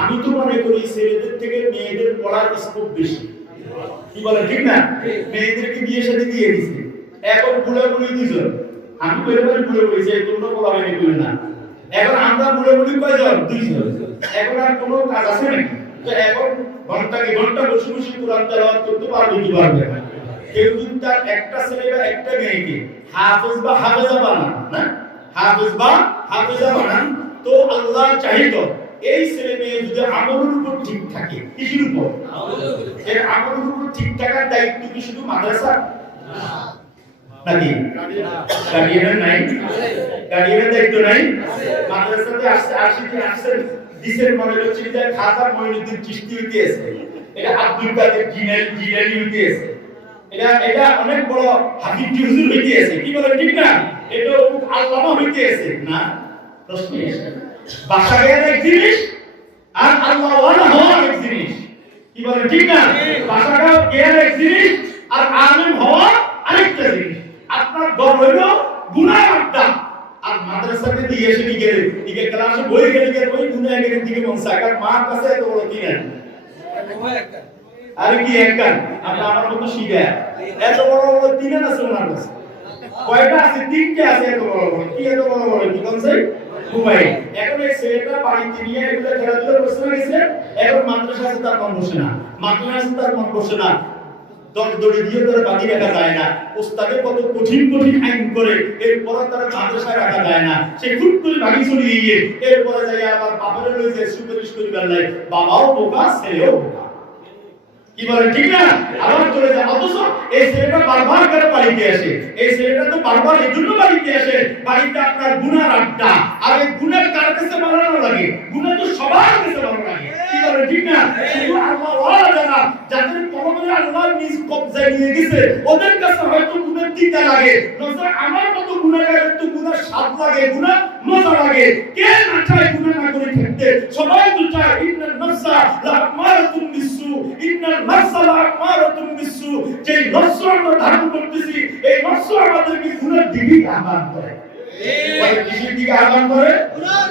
আমি তো মনে করি ছেলেদের থেকে মেয়েদের পড়ার স্কোপ বেশি কি বলে ঠিক না মেয়েদেরকে বিয়ে শাদী দিয়ে দিছে এখন বুড়াবুড়ি দুইজন আমি কইলে বলি বুড়াবুড়ি যে তোমরা পড়া হয়নি কইল না এখন আমরা বুড়াবুড়ি কয়জন দুইজন এখন আর কোনো কাজ আছে নাকি তো এখন ঘন্টা বসে বসে কোরআন তেলাওয়াত করতে পারবে কি পারবে না কেউ যদি তার একটা ছেলে বা একটা মেয়েকে হাফেজ বা হাফেজা বানান না হাফেজ বা হাফেজা বানান তো আল্লাহ চাইতো এই ছেলে মেয়ে যদি আমলের উপর ঠিক থাকে কিসের উপর এই আমলের উপর ঠিক থাকার দায়িত্ব কি শুধু মাদ্রাসা নাকি গার্ডিয়ানের নাই গার্ডিয়ানের দায়িত্ব নাই মাদ্রাসাতে আসছে দিছের মনে হচ্ছে যে খাজা মঈনুদ্দিন চিশতি হইতে আছে এটা আব্দুল কাদের জিলানী হইতে আছে এটা অনেক বড় হাফিজ হুজুর হইতে আছে কি বলেন ঠিক না এটা আল্লামা হইতে আছে না প্রশ্ন এসে ভাষা জ্ঞান এক জিনিস আর আল্লাহ ওয়ালা হওয়া এক জিনিস কি বলেন ঠিক না ভাষা জ্ঞান এক জিনিস আর আলেম হওয়া আরেকটা জিনিস আপনার গড় হইল গুনাহ আড্ডা আর মাদ্রাসাতে দিয়ে এসে দিকে ক্লাসে বই গেলে ওই গুনাহের দিকে মন চায় কারণ মার কাছে এত বড় কি না আর কি একখান আপনি আমার মতো শিখা এত বড় বড় তিন আছে ওনার কাছে কয়টা আছে তিনটে আছে এত বড় বড় কি এত বড় বড় কি কোনছে মোবাইল এখন এই ছেলেটা বাড়িতে নিয়ে এগুলো খেলাধুলা করতে গেছে এখন মাদ্রাসাতে তার মন বসে না মাদ্রাসাতে তার মন বসে না দড়ি দিয়ে তারা বাঁধি রাখা যায় না ওস্তাদে কত কঠিন আইন করে এরপর তারা মাদ্রাসায় রাখা যায় না সে খুব করে ভাগি চলে গিয়ে এরপরে যাই আবার বাপের লই যায় সুপারিশ করিবার লাই বাবাও বোকা ছেলেও বোকা কি বলে ঠিক না? আবার চলে যায়। অথচ এই ছেলেটা বারবার করে বাড়িতে আসে। এই ছেলেটা তো বারবার এই জন্য বাড়িতে আসে, বাড়িতে আপনার গুনার আড্ডা। আর এই গুনার কার কাছে বানানো লাগে? গুনাহ তো সবার কাছে বানানো লাগে। কি বলে ঠিক না? শুধু আল্লাহ ওয়ালা যারা, যাদের কলমে আল্লাহ নিজ কবজায় নিয়ে গেছে, ওদের কাছে হয়তো গুনাহ তিতা লাগে। নয়তো আমার মতো গুনাহগার তো গুনাহ স্বাদ লাগে, গুনাহ মজা লাগে। কে না চায় গুনাহ না করে থাকতে? সবাই তো চায়। ইন্নান নাফসা লামারাতুন বিসু, ইন্নান নাফসা লামারাতুন বিসু। যে নফস আমরা ধারণ করতেছি, এই নফস আমাদেরকে গুনাহের দিকে আহ্বান করে। ঠিক। কিসের দিকে আহ্বান করে?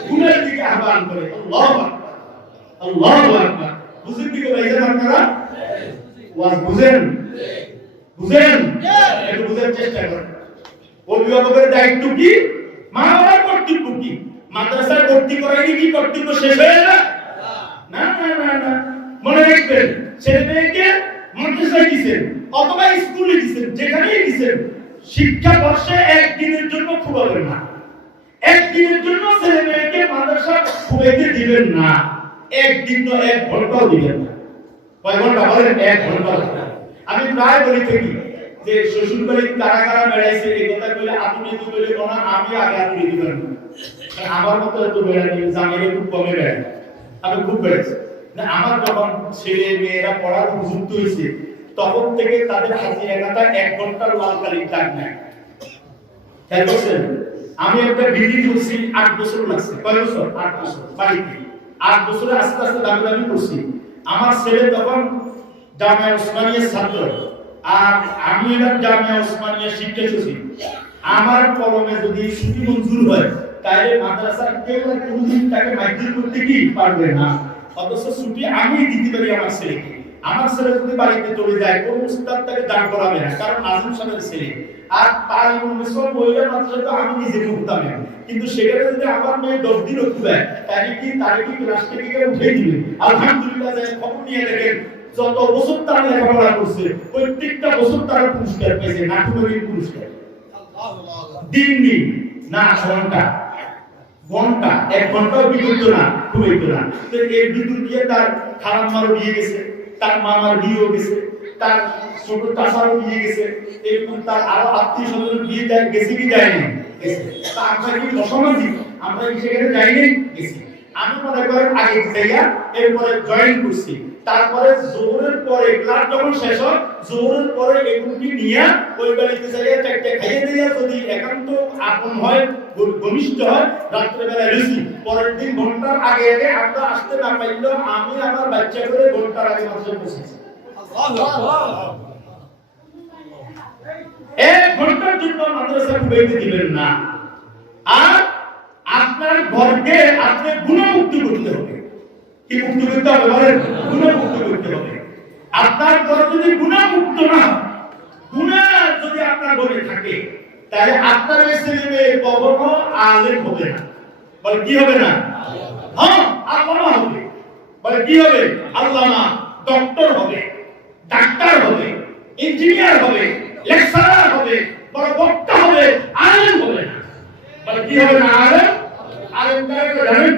গুনাহের দিকে আহ্বান করে। আল্লাহু আকবার, আল্লাহু আকবার। বুঝেন কি ভাইজান আপনারা? ওয়াজ বুঝেন? বুঝেন? একটু বুঝার চেষ্টা করেন। অভিভাবকের দায়িত্ব কি? মা বাবার কর্তব্য কি? মাদ্রাসায় ভর্তি করাই কি কর্তব্য শেষ হয়ে না? না না না না, মনে রাখবেন, ছেলে মেয়েকে মাদ্রাসায় দিয়েছেন অথবা স্কুলে দিয়েছেন, যেখানেই দিয়েছেন, শিক্ষা বর্ষে একদিনের জন্য খুবাবেন না। একদিনের জন্য ছেলে মেয়েকে মাদ্রাসা খুবাইতে দিবেন না। একদিন তো 1 ঘন্টাও দিবেন না। কয় ঘন্টা বলেন? 1 ঘন্টা। আমি প্রায় বলি থাকি যে শ্বশুর বাড়ি কারা কারা বেড়াইছে, এই কথা বলে আপনি তো বলে কোনা আমি আগে আপনি দিবেন না। আমার মতো এত বেড়াইনি, জামিলে খুব কমে বেড়াই, আমি খুব বেড়েছি না। আমার যখন ছেলে মেয়েরা পড়ার উপযুক্ত হয়েছে, তখন থেকে তাদের হাজিরাটা 1 ঘন্টার লাল কালির দাগ নাই। খেয়াল করছেন? আমি একটা বিধি করছি 8 বছর লাগছে। কয় বছর? 8 বছর বাড়িতে। 8 বছরে আস্তে আস্তে দামি দামি করছি। আমার ছেলে তখন জামিয়া ওসমানিয়ার ছাত্র, আর আমি এবার জামিয়া ওসমানিয়া শিক্ষা সচিব। আমার কলমে যদি ছুটি মঞ্জুর হয়, তাহলে মাদ্রাসার কেউ আর কোনদিন তাকে মাইগ্রেট করতে কি পারবে না। অথচ ছুটি আমি দিতে পারি আমার ছেলেকে। আমার ছেলে যদি বাড়িতে চলে যায়, কোন উস্তাদ তাকে দাঁড় করাবে না, কারণ নাজিম সাহেবের ছেলে। আর তার ইনভেস্টমেন্ট মহিলা মাদ্রাসা তো আমি নিজে করতাম, কিন্তু সেখানে যদি আমার মেয়ে 10 দিন খুঁজে, তাহলে কি তাকে কি ক্লাস থেকে উঠে দিবে? আলহামদুলিল্লাহ, যে খবর নিয়ে দেখেন যত বছর তারা লেখাপড়া করছে, প্রত্যেকটা বছর তারা পুরস্কার পেয়েছে, নাটুমের পুরস্কার। দিন দিন না, ঘন্টা ঘন্টা, 1 ঘন্টাও কি করতো না, খুঁজতো না। তো এর ভিতর দিয়ে তার খারাপ মারও দিয়ে গেছে, তার মামার বিয়েও গেছে, তার ছোট চাচারও বিয়ে গেছে, এরকম তার আরো আত্মীয় স্বজনের বিয়ে গেছে কি যায়নি? গেছে। তা আমরা কি অসামাজিক? আমরা কি সেখানে যাইনি? গেছি। আমি মনে করি আগে যাইয়া এরপরে জয়েন করছি, তারপরে জোহরের পরে ক্লাস যখন শেষ হয়, জোহরের পরে এগুলি নিয়ে ওই বাড়িতে যাইয়া চারটে খাইয়ে দিয়া, যদি একান্ত আপন হয়, ঘনিষ্ঠ হয়, রাত্রে বেলায় রুচি, পরের দিন ঘন্টার আগে আগে আমরা আসতে না পাইলেও আমি আমার বাচ্চা করে ঘন্টার আগে মাত্র পৌঁছেছি। 1 ঘন্টার জন্য মাদ্রাসা খুঁজে দিবেন না। আর আপনার ঘরকে আপনি গুণমুক্ত করতে হবে। কি মুক্ত করতে হবে বলেন? গুণমুক্ত করতে হবে। আপনার ঘর যদি গুণমুক্ত না, গুনাহ যদি আপনার ঘরে থাকে, তাহলে আপনার ছেলে মেয়ে কখনো আলেম হবে না। বলে কি হবে না? হ্যাঁ, আল্লামা হবে। বলে কি হবে? আল্লামা, ডক্টর হবে, ডাক্তার হবে, ইঞ্জিনিয়ার হবে, লেকচারার হবে, বড় বক্তা হবে, আলেম হবে না। বলে কি হবে না? আলেম। আলেম কাকে জানেন?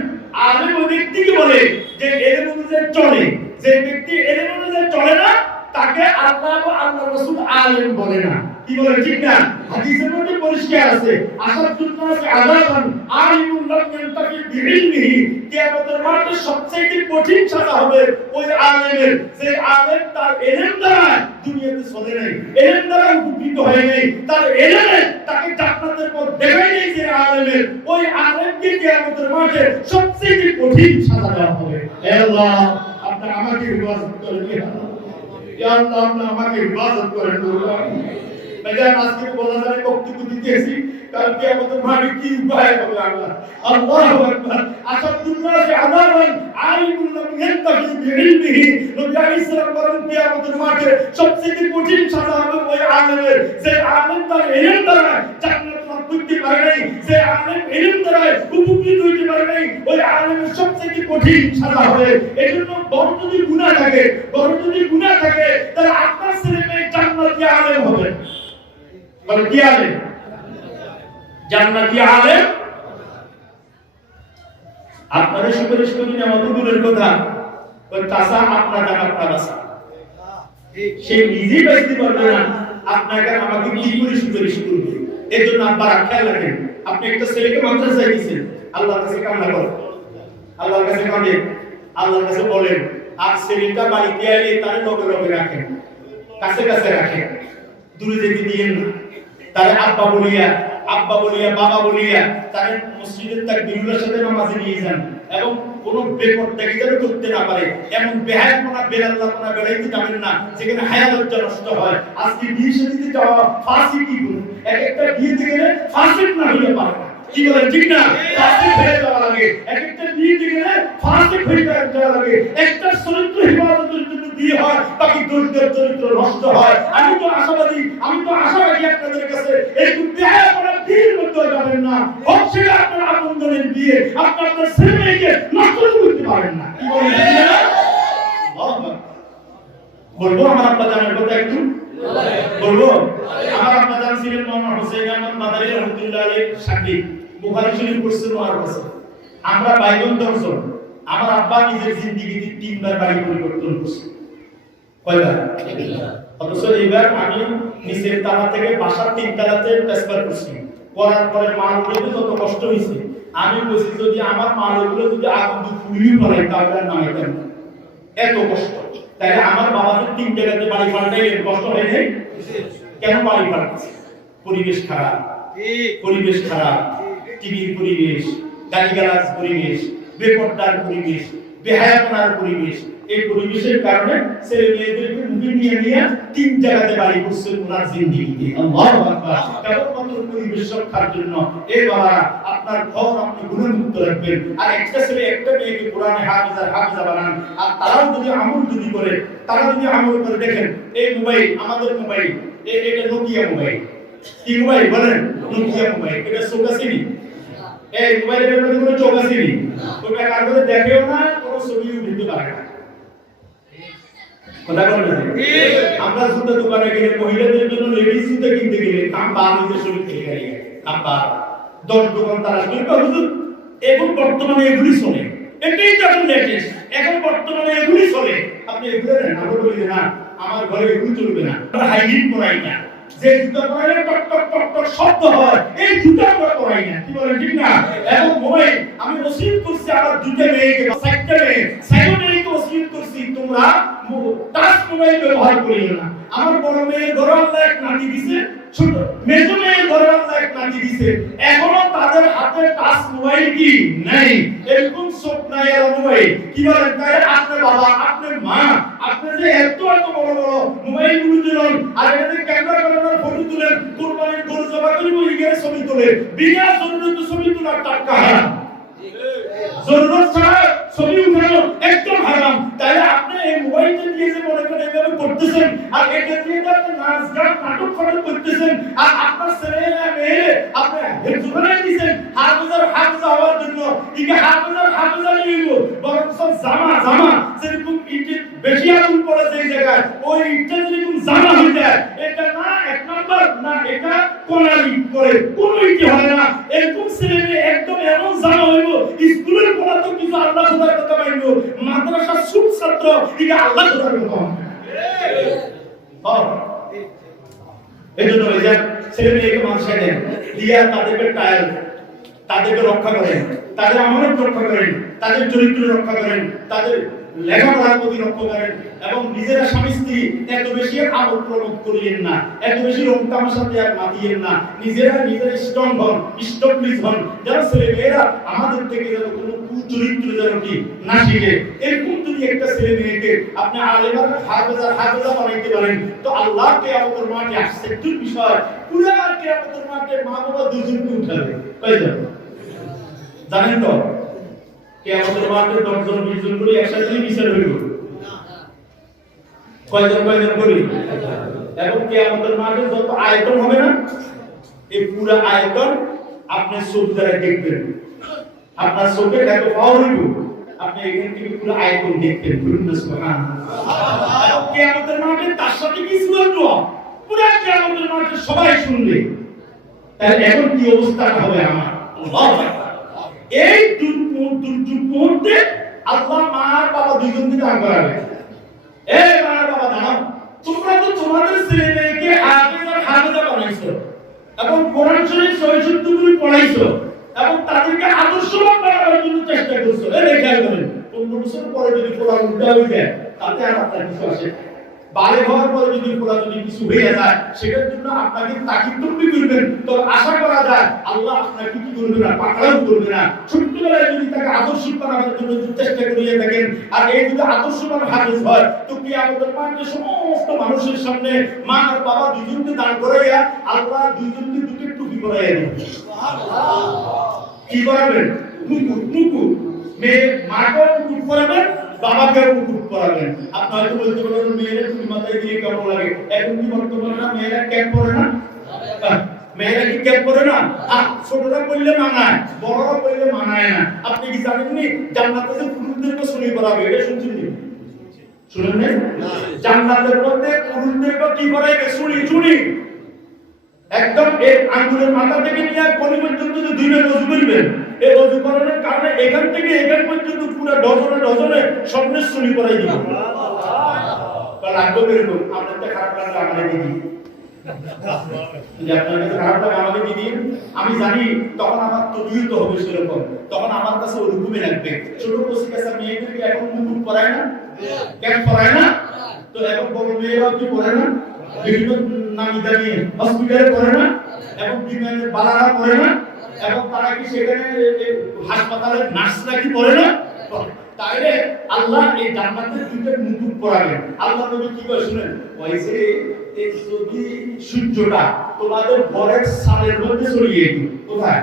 আলেম ওই ব্যক্তিকে বলে যে এলেম অনুযায়ী চলে। যে ব্যক্তি এলেম অনুযায়ী চলে না, তাকে আল্লাহ ও আল্লাহর রাসূল আলেম বলে না। কি বলে ঠিক না? হাদিসের মধ্যে পরিষ্কার আছে, আসাদুন নাস আযাবান আলিমুন লাম ইয়ানতাফি বিইলমিহি। কিয়ামতের মাঠে সবচেয়ে কঠিন সাজা হবে ওই আলেমের, যে আলেম তার ইলম দ্বারা দুনিয়াতে চলে নাই, ইলম দ্বারা উপকৃত হয় নাই, তার ইলমে তাকে জান্নাতের পথ দেখায় নাই, যে আলেমের, ওই আলেমকে কিয়ামতের মাঠে সবচেয়ে কঠিন সাজা দেওয়া হবে। হে আল্লাহ, আপনি আমাকে হেফাজত করে দিন। ইয়া আল্লাহ, আপনি আমাকে হেফাজত করে দিন। মেজান আজকে বলা যায় বক্তব্য দিতেছি, কালকে আমাদের মাঠে কি উপায় হবে? আল্লাহ, আল্লাহু আকবার। আসাদুন নাস আযাবান আলিমুন লাম ইয়ানতাফি বিইলমিহি। নবী আলাইহিস সালাম বলেন, কিয়ামতের মাঠে সবচেয়ে কঠিন সাজা হবে ওই আলেমের, যে আলেম তার ইলম দ্বারা জান্নাত লাভ করতে পারে নাই, যে আলেম ইলম দ্বারা উপকৃত হইতে পারে নাই, ওই আলেমের সবচেয়ে কঠিন সাজা হবে। এজন্য বড় যদি গুনাহ থাকে, তাহলে আপনার ছেলে মেয়ে জান্নাতি আলেম হবে। বলে কি আলেম? জান্নাতি আলেম। আপনাদের সুপারিশ করি না, অত দূরের কথা। ওই চাচা আপনার টাকা আপনার বাসা, সে নিজেই বাঁচতে পারবে না, আপনাকে আমাকে কি করে সুপারিশ করবে? এই জন্য আপনারা খেয়াল রাখেন, আপনি একটা ছেলেকে মাদ্রাসায় দিয়েছেন, আল্লাহর কাছে কান্না করেন, আল্লাহর কাছে কাঁদেন, আল্লাহর কাছে বলেন, আর ছেলেটা বাড়িতে আইলে তার লগে লগে রাখেন, কাছে কাছে রাখেন, দূরে যেতে দিয়েন না। তারে আব্বা বলিয়া বাবা বলিয়া তারে মসজিদের তাকবীরের সাথে নামাজে নিয়ে যান, এবং কোন বেপরদাগি যেন করতে না পারে, এমন বেহায়াপনা বেলাল্লাহপনা বেড়াইতে যাবেন না যেখানে হায়া লজ্জা নষ্ট হয়। আজকে বিয়ে শাদীতে যাওয়া ফাসিকি গুণ, এক একটা বিয়েতে গেলে ফাসিক না হইতে পারে না, কি বলেন ঠিক না? ফাসিক হয়ে যাওয়া লাগে, এক একটা বিয়েতে গেলে ফাসিক হয়ে যাওয়া লাগে। একটা চরিত্র হিফাজতের জন্য বিয়ে হয়, বাকি দোষদের চরিত্র নষ্ট হয়। আমি তো আশাবাদী আপনাদের কাছে এই বেহায়াপনা বিয়ের মধ্যে যাবেন না, হোক সেটা আপনার আপনজনের বিয়ে, আপনার ছেলে মেয়েকে নষ্ট করতে পারেন না, কি বলেন ঠিক না? বলবো আমার আব্বা জানের কথা একটু বলবো। আমার আব্বা জান ছিলেন মোহাম্মদ হোসেন আহমদ মাদানী রাহমাতুল্লাহ আলাইহি সাক্ষী, বুখারী শরীফ পড়ছেন ওনার কাছে। আমরা ভাইবোন 10 জন। আমার আব্বা নিজের জিন্দেগিতে 3 বার বাড়ি পরিবর্তন করছে। কয়বার? অথচ এবার আমি নিচের তালা থেকে বাসার 3 তালাতে ট্রান্সফার করছি। করার পরে মালগুলোতে যত কষ্ট হয়েছে, আমি বলছি যদি আমার মালগুলো যদি আগুন পুড়িয়ে পড়ে তাহলে আর নামাইতাম না, এত কষ্ট। তাই আমার বাবা তো 3 জায়গাতে বাড়ি পাল্টাইলেন, কষ্ট হয় নাই? কেন বাড়ি পাল্টাচ্ছে? পরিবেশ খারাপ, পরিবেশ খারাপ, টিভির পরিবেশ, গালিগালাজ পরিবেশ, বেপরদার পরিবেশ, বেহায়াপনার পরিবেশ। এই পরিবেশের কারণে ছেলে মেয়েদেরকে মুখে নিয়ে 3 জায়গাতে বাড়ি করছে ওনার জিন্দেগিতে। আল্লাহু আকবার। কেবলমাত্র পরিবেশ রক্ষার জন্য। এই বাবা, আপনার ঘর আপনি গুণমুক্ত রাখবেন, আর একটা ছেলে একটা মেয়েকে কোরআনে হাফেজা বানান। আর তারাও যদি আমল করে, দেখেন এই মোবাইল, আমাদের মোবাইল, এটা নোকিয়া মোবাইল। কি মোবাইল বলেন? Nokia mobile. এটা চোখ আসেনি? এই মোবাইলের মধ্যে কোনো চোখ আসেনি? ওটা কার করে দেখেও না, কোনো ছবিও দিতে পারে না। কথা বলেন না? আমরা জুতা দোকানে গেলে মহিলাদের জন্য লেডিস জুতা কিনতে গেলে কাম্বা নিজের শরীর থেকে গাড়ি কাম্বা 10 দোকান তারা শুরু করে হুজুর। এখন বর্তমানে এগুলি চলে, এটাই তো এখন লেটেস্ট, এখন বর্তমানে এগুলি চলে। আপনি এগুলো নেন, আমরা বলি না আমার ঘরে এগুলি চলবে না, আমরা হাইজিন করাই না। যে জুতা পরাইলে টক টক টক টক শব্দ হয়, এই জুতা আমরা পরাই না, কি বলেন ঠিক না? এবং মোবাইল আমি ওসিয়ত করছি আমার 2টা মেয়েকে বা 4টা মেয়ে, 4টা মেয়েকে ওসিয়ত করছি তোমরা টাচ মোবাইল ব্যবহার করিও না। আমার বড় মেয়ের ঘরে আল্লাহ এক নাতি দিয়েছে, ছোট মেজো মেয়ের ঘরে আল্লাহ এক নাতি দিয়েছে, এখনো তাদের হাতে টাচ মোবাইল কি নাই, এরকম চোখ নাই আর মোবাইল, কি বলেন? তাই আপনার বাবা, আপনার মা, আপনি যে এত বড় বড় মোবাইল গুলো দিলেন, আর এটাতে ক্যামেরা করে ফটো তুলেন, কুরবানির গরু জবা করিব ইগের ছবি তোলে, বিনা জরুরত ছবি তোলার টাকা হারাম, জরুরত ছাড়া ছবি উঠানো একদম হারাম। তাই আপনি এই মোবাইলটা দিয়ে যে মনে করেন এভাবে করতেছেন, আর এটা দিয়ে আপনি নাচ গান নাটক ফাটক করতেছেন, আর আপনার ছেলে মেয়ে আপনি হেফজুখানায় দিয়েছেন হাফেজা হওয়ার জন্য, ইকে হাফেজা নিয়ে বরং সব জামা যেরকম ইটে বেশি আগুন পড়ে সেই জায়গায়, ওই ইটটা যেরকম জামা হয়ে যায়, এটা না 1 নাম্বার না, এটা কোনালি করে কোন ইটে হয় না। এরকম ছেলে মেয়ে একদম এমন জামা হইব, স্কুলের পড়া তো কিছু আল্লাহ খোদার কথা মানবো, মাদ্রাসার সুদ ছাত্র ইকে আল্লাহ খোদার কথা মানবে। এজন্য ওই যে ছেলে মেয়েকে মানসা দেন দিয়া তাদেরকে টায়ার, তাদেরকে রক্ষা করেন, তাদের আমানত রক্ষা করেন, তাদের চরিত্র রক্ষা করেন, তাদের লেখাপড়ার প্রতি লক্ষ্য করেন, এবং নিজেরা স্বামী স্ত্রী এত বেশি আমোদ প্রমোদ করিয়েন না, এত বেশি রং তামাশাতে আর মাতিয়েন না। নিজেরা স্ট্রং হন, স্টবলিশ হন, যেন ছেলে মেয়েরা আমাদের থেকে যেন কোনো কুচরিত্র যেন কি না শিখে। এরকম যদি একটা ছেলে মেয়েকে আপনি আলেমার হাফেজা বানাইতে পারেন, তো আল্লাহ কিয়ামতের মাঠে আশ্চর্যের বিষয়, পুরা কিয়ামতের মাঠে মা বাবা দুজনকে উঠাবে। কই যাবে জানেন তো? কিয়ামতের মাঠে 10 জন 20 জন করে একসাথে বিচার হইব। কয়জন করি? এবং কিয়ামতের মাঠে যত আয়তন হবে না, এই পুরো আয়তন আপনি চোখ দ্বারা দেখবেন, আপনার চোখে দেখো পাওয়া হইব, আপনি এখান থেকে পুরো আয়তন দেখবেন। সুবহানাল্লাহ। এবং কিয়ামতের মাঠে তার সাথে কিছু হলো, পুরো কিয়ামতের মাঠে সবাই শুনবে। তাহলে এখন কি অবস্থা হবে আমার? আল্লাহু আকবার। এই দুর্যোগ মুহূর্তে আল্লাহ মা আর বাবা দুইজনকে দান করাবে। এই মা আর বাবা দাঁড়াও, বছর পরে যদি পোলা উল্টা হয়ে যায় তাতে আর আপনার কিছু আসে না। বালে হওয়ার পরে যদি পোলা যদি কিছু হয়ে যায় সেটার জন্য আপনাকে তাকিদ তকবি করবেন, তো আশা করা যায় আল্লাহ আপনাকে কি করবে না, পাকড়াও করবে না। ছোট্টবেলায় যদি তাকে আদর্শিক বানানোর জন্য চেষ্টা করিয়ে থাকেন আর এই যদি আদর্শবান হাফেজ হয় তো কিয়ামতের মাঠে সমস্ত মানুষের সামনে মা আর বাবা দুইজনকে দাঁড় করাইয়া আল্লাহ দুইজনকে দুটো টুপি পরাইয়া দিবেন। কি করাবেন? মুকুট। মেয়ে মাকেও মুকুট পরাবেন, বাবাকেও মুকুট পরাবেন। আপনি হয়তো বলতে পারেন মেয়েরা টুপি মাথায় দিয়ে কেমন লাগে, এখন কি বর্তমানে না মেয়েরা ক্যাপ পরে না? মেয়েরা কি ক্যাপ পরে না? ছোটরা পরলে মানায়, বড়রা পরলে মানায় না। আপনি কি জানেননি জান্নাতে যে পুরুষদেরকে শুনি পরাবে, এটা শুনছেন নি? শুনেন না? জান্নাতের মধ্যে পুরুষদেরকে কি পরাইবে? শুনি একদম এই আঙ্গুলের মাথা থেকে নিয়ে কোনি পর্যন্ত যে দুইটা ওযু করবেন, এই ওযু করানোর কারণে এখান থেকে এখান পর্যন্ত পুরো ডজনে স্বর্ণের শুনি পরাই দিব। লাগবে এরকম। আপনাদের খারাপ লাগলে আমাকে দিদি, আপনাদের খারাপ লাগে আমাকে দিদি। আমি জানি তখন আমার তবিয়ত হবে সেরকম, তখন আমার কাছে ওরকমই লাগবে। ছোট বসে কাছে মেয়েদেরকে এখন মুকুট পরায় না, ক্যাপ পরায় না, তো এখন বড় মেয়েরাও কি পরে না, বিভিন্ন নামি দামি হসপিটালে পড়ে না, এবং বিমানের বালারা পড়ে না, এবং তারা কি সেখানে হাসপাতালের নার্সরা কি পড়ে না। তাইলে আল্লাহ এই জান্নাতের দুইটা মুকুট পরাবেন। আল্লাহ নবী কি করে শুনেন, ওই যে এই যদি সূর্যটা তোমাদের ঘরের ছাদের মধ্যে চলিয়ে দিত, কোথায়?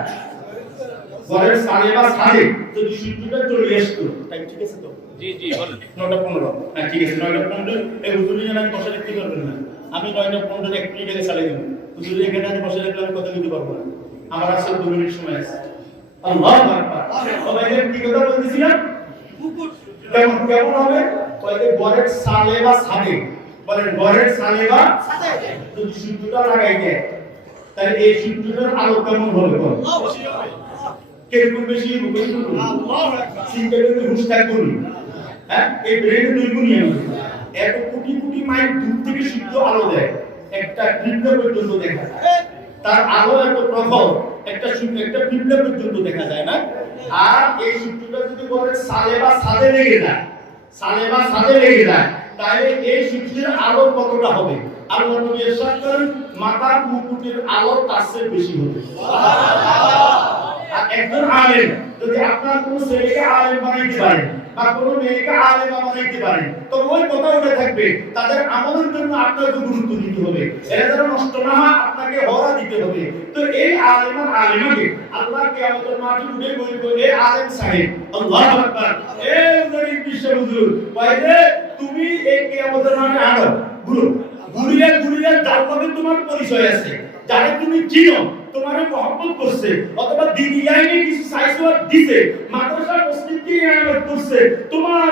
ঘরের ছাদে বা ছাদে যদি সূর্যটা চলে আসতো, তাই ঠিক আছে তো? জি বলেন। 9:15। হ্যাঁ ঠিক আছে, 9:15। এই হুজুরি যেন আমি বসে দেখতে পারবেন না, আমি 9:15 এক মিনিট আগে চালিয়ে দেব। হুজুরি এখানে আমি বসে দেখলে আমি কথা দিতে পারবো না, আমার আছে 2 মিনিট সময় আছে। আল্লাহু আকবার। সবাই কি কথা বলতেছিলাম? কেমন হবে? ঘরের ছাদে বা ছাদে, বলেন ঘরের ছাদে বা ছাদে যদি সূর্যটা লাগাই দেয় তাহলে এই সূর্যটার আলো কেমন হবে? কিরকম বেশি হবে? আল্লাহু আকবার। চিন্তা করে হুঁশ করুন। হ্যাঁ, এই ব্রেনে দুইগুণই হবে। এত কোটি কোটি মাইল দূর থেকে সূর্য আলো দেয়, একটা বিন্দু পর্যন্ত দেখা যায়। তার আলো এত প্রখর, একটা বিন্দু পর্যন্ত দেখা যায় না। আর এই সূর্যটা যদি বলে সালে বা ছাদে লেগে যায়, তাহলে এই সূর্যের আলো কতটা হবে? আল্লাহ নবী ইরশাদ করেন মাথার মুকুটের আলো তার চেয়ে বেশি হবে। আর একজন আলেম যদি আপনার কোনো ছেলেকে আলেম বানাইতে পারেন বা কোনো মেয়েকে আলেম বানাইতে পারেন, তো ওই কথা উঠে থাকবে তাদের আমলের জন্য আপনাকে গুরুত্ব দিতে হবে, এরা যেন নষ্ট না হয় আপনাকে হরা দিতে হবে। তো এই আলেমাকে আল্লাহ কিয়ামতের মাঠে উঠে বলবে, এই আলেম সাহেব, আল্লাহু আকবার, এই গরীব বিশ্ব হুজুর, বাইরে তুমি এই কিয়ামতের মাঠে আনো, ঘুরিয়ে যার লগে তোমার পরিচয় আছে, যারা তুমি চিনো, তোমারে মহব্বত করছে, অথবা দিনী লাইনে কিছু চাইছো আর দিতে, মাদ্রাসা মসজিদ দিয়ে ইমামত করছে, তোমার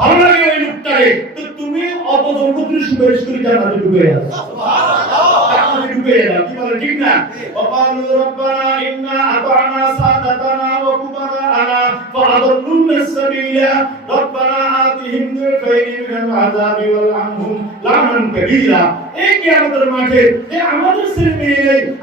ভালো লাগে ওই লোকটারে, তো তুমি অত জনপ্রিয় সুপারিশ করে জান্নাতে ঢুকে যাও। সুবহানাল্লাহ, জান্নাতে ঢুকে যাও। কি বলে ঠিক না? ওয়াকালু রাব্বানা ইন্না আতা'না সাদাতানা ওয়া কুবারা'না ফাআদাল্লুনা সাবিলা রাব্বানা আতিহিম দুফাইনি মিনাল আযাবি ওয়াল আনহুম লা'নান কাবীরা। এই কিয়ামতের মাঠে এই আমাদের ছেলে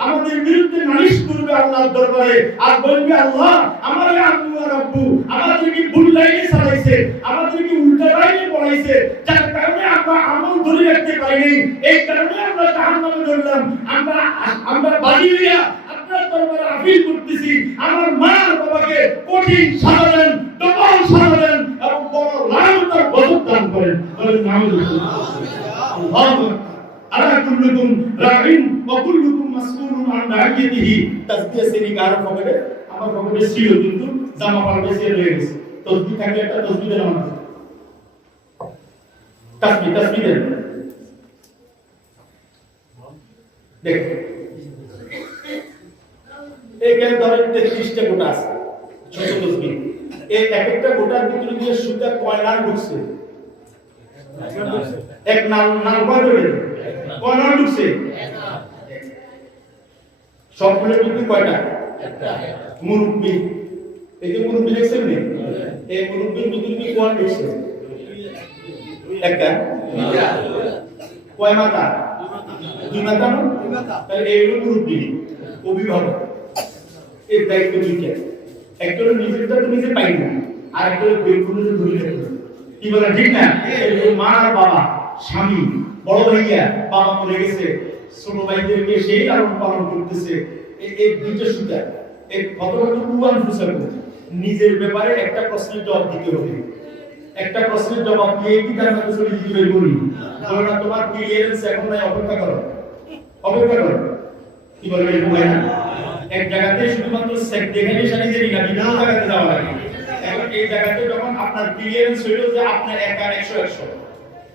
আমাদের বিরুদ্ধে নালিশ করবে আল্লাহর দরবারে আর বলবে, আল্লাহ আমার আম্মু আর আব্বু আমাদেরকে ভুল লাইনে চালাইছে, আমাদেরকে উল্টা লাইনে পড়াইছে, যার কারণে আমরা আমল ধরে রাখতে পারিনি, এই কারণে আমরা জাহান্নামে চললাম। আমরা বাড়ি হইয়া আপনার দরবারে আপিল করতেছি, আমার মা আর বাবাকে কঠিন সাজা দেন, ডবল সাজা দেন এবং বড় লানত আর গজব দান করেন। বলেন আল্লাহু আকবার। আলা কুল্লুকুম রাইন ওয়া কুল্লুকুম মাসউলুন আন রাইয়াতিহি। তাসবিহ শ্রেণী কার পকেটে? আমার পকেটে ছিল, কিন্তু জামা পাল্টে শেষ হয়ে গেছে। তাসবিহ থাকে, একটা তাসবিহ দেন আমাকে, তাসবিহ দেন। দেখ এইখানে ধরেন 33টা গোটা আছে, ছোট তাসবিহ। এই এক একটা গোটার ভিতরে দিয়ে সুতা কয়লার ঢুকছে, এক নাল ধরে কয়লার ঢুকছে, সবগুলোর ভিতরে কয়টা? একটা। মুরব্বি, এই যে মুরব্বি দেখছেন না, এই মুরব্বির ভিতরে কি কোন ঢুকছে? একটা। কয় মাথা? 2 মাথা না? তাহলে এই হলো মুরব্বি, অভিভাবক। এই দায়িত্ব দুইটা, একটা হলো নিজেরটা তো নিজে পাই না, আর একটা বই খুলে ধরে রাখবে। কি বলে ঠিক না? এই মা আর বাবা, স্বামী, বড় ভাইয়া, বাবা মরে গেছে, ছোট ভাইদেরকে সেই লালন পালন করতেছে। এই দুইটা সুতা, এই কতটুকু কুয়ান ফুসার নিজের ব্যাপারে একটা প্রশ্নের জবাব দিতে হবে। একটা প্রশ্নের জবাব দিয়ে কি তার মধ্যে চলে দিতে বের করি বলো না, তোমার ক্লিয়ারেন্স এখন নাই, অপেক্ষা করো, অপেক্ষা করো। কি বলবে এরকম হয় না? এক জায়গাতে শুধুমাত্র সেট দেখে নিজেরই না, বিভিন্ন জায়গাতে যাওয়া লাগে। এখন এই জায়গাতে যখন আপনার ক্লিয়ারেন্স হইল যে আপনার একা 100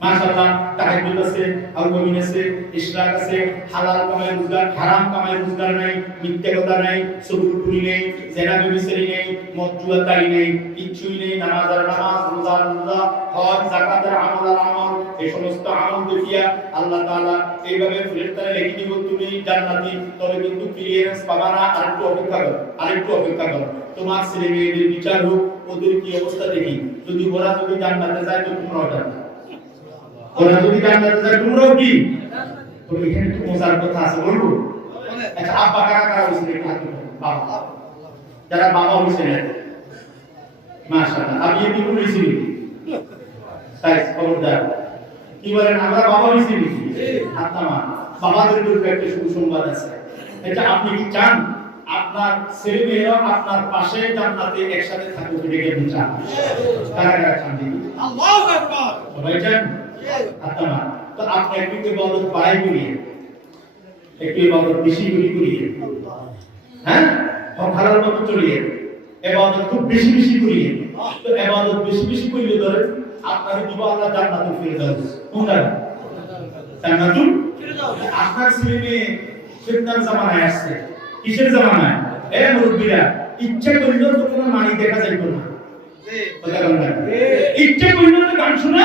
মাশাআল্লাহ, তাহাজ্জুদ আছে, আল-মুমিন আছে, ইশরাক আছে, হালাল কামাই রোজগার, হারাম কামাই রোজগার নাই, মিথ্যা কথা নাই, সুবুরপুরি নেই, জেনা ব্যভিচারী নেই, মদ জুয়াতারি নেই, কিচ্ছুই নেই। নামাজ আর নামাজ, রোজা আর রোজা, হজ যাকাত আর আমল আর আমল, এই সমস্ত আমল দেখিয়া আল্লাহ তাআলা এইভাবে ফেরেশতারা লিখে দিব তুমি জান্নাতি। তবে কিন্তু ক্লিয়ারেন্স পাবা না, আরেকটু অপেক্ষা করো, আরেকটু অপেক্ষা করো। তোমার ছেলে মেয়েদের বিচার হোক, ওদের কি অবস্থা দেখি। যদি ওরা জান্নাতে যায় তো তোমরাও জান্নাতে, ওরা যদি জান্নাতে যায় তোমরাও কি। তো এখানে একটু মজার কথা আছে, বলবো? আচ্ছা, আব্বা কারা কারা হয়েছে দেখি হাত তুলে। বাবা, যারা বাবা হয়েছে না, মাশাআল্লাহ। আমি এমনি বলেছি তাই খবরদার। কি বলেন, আমরা বাবা হয়েছি নাকি? হাত নামা। বাবাদের জন্য একটা সুসংবাদ আছে। এটা আপনি কি চান আপনার ছেলে মেয়েরা আপনার পাশে জান্নাতে একসাথে থাকুক? এটা কি চান? কারা কারা চান দেখি? আল্লাহু আকবার। সবাই চান? হাত নামা। তো আপনি একটু ইবাদত বাড়াই করিয়ে, একটু ইবাদত বেশি করিয়ে, হ্যাঁ, হালাল মতো চলিয়ে, ইবাদত খুব বেশি বেশি করিয়ে। তো ইবাদত বেশি বেশি করিলে ধরে আপনার দিব আল্লাহ জান্নাতুল ফিরদাউস। কোনটা? জান্নাতুল ফিরদাউস। আপনার ছেলে মেয়ে ফিতনার জামানায় আসছে। কিসের জামানায়? মুরব্বিরা ইচ্ছা করলেও তো কোনো নারী দেখা যাইতো না। ইচ্ছা করলেও তো গান শোনা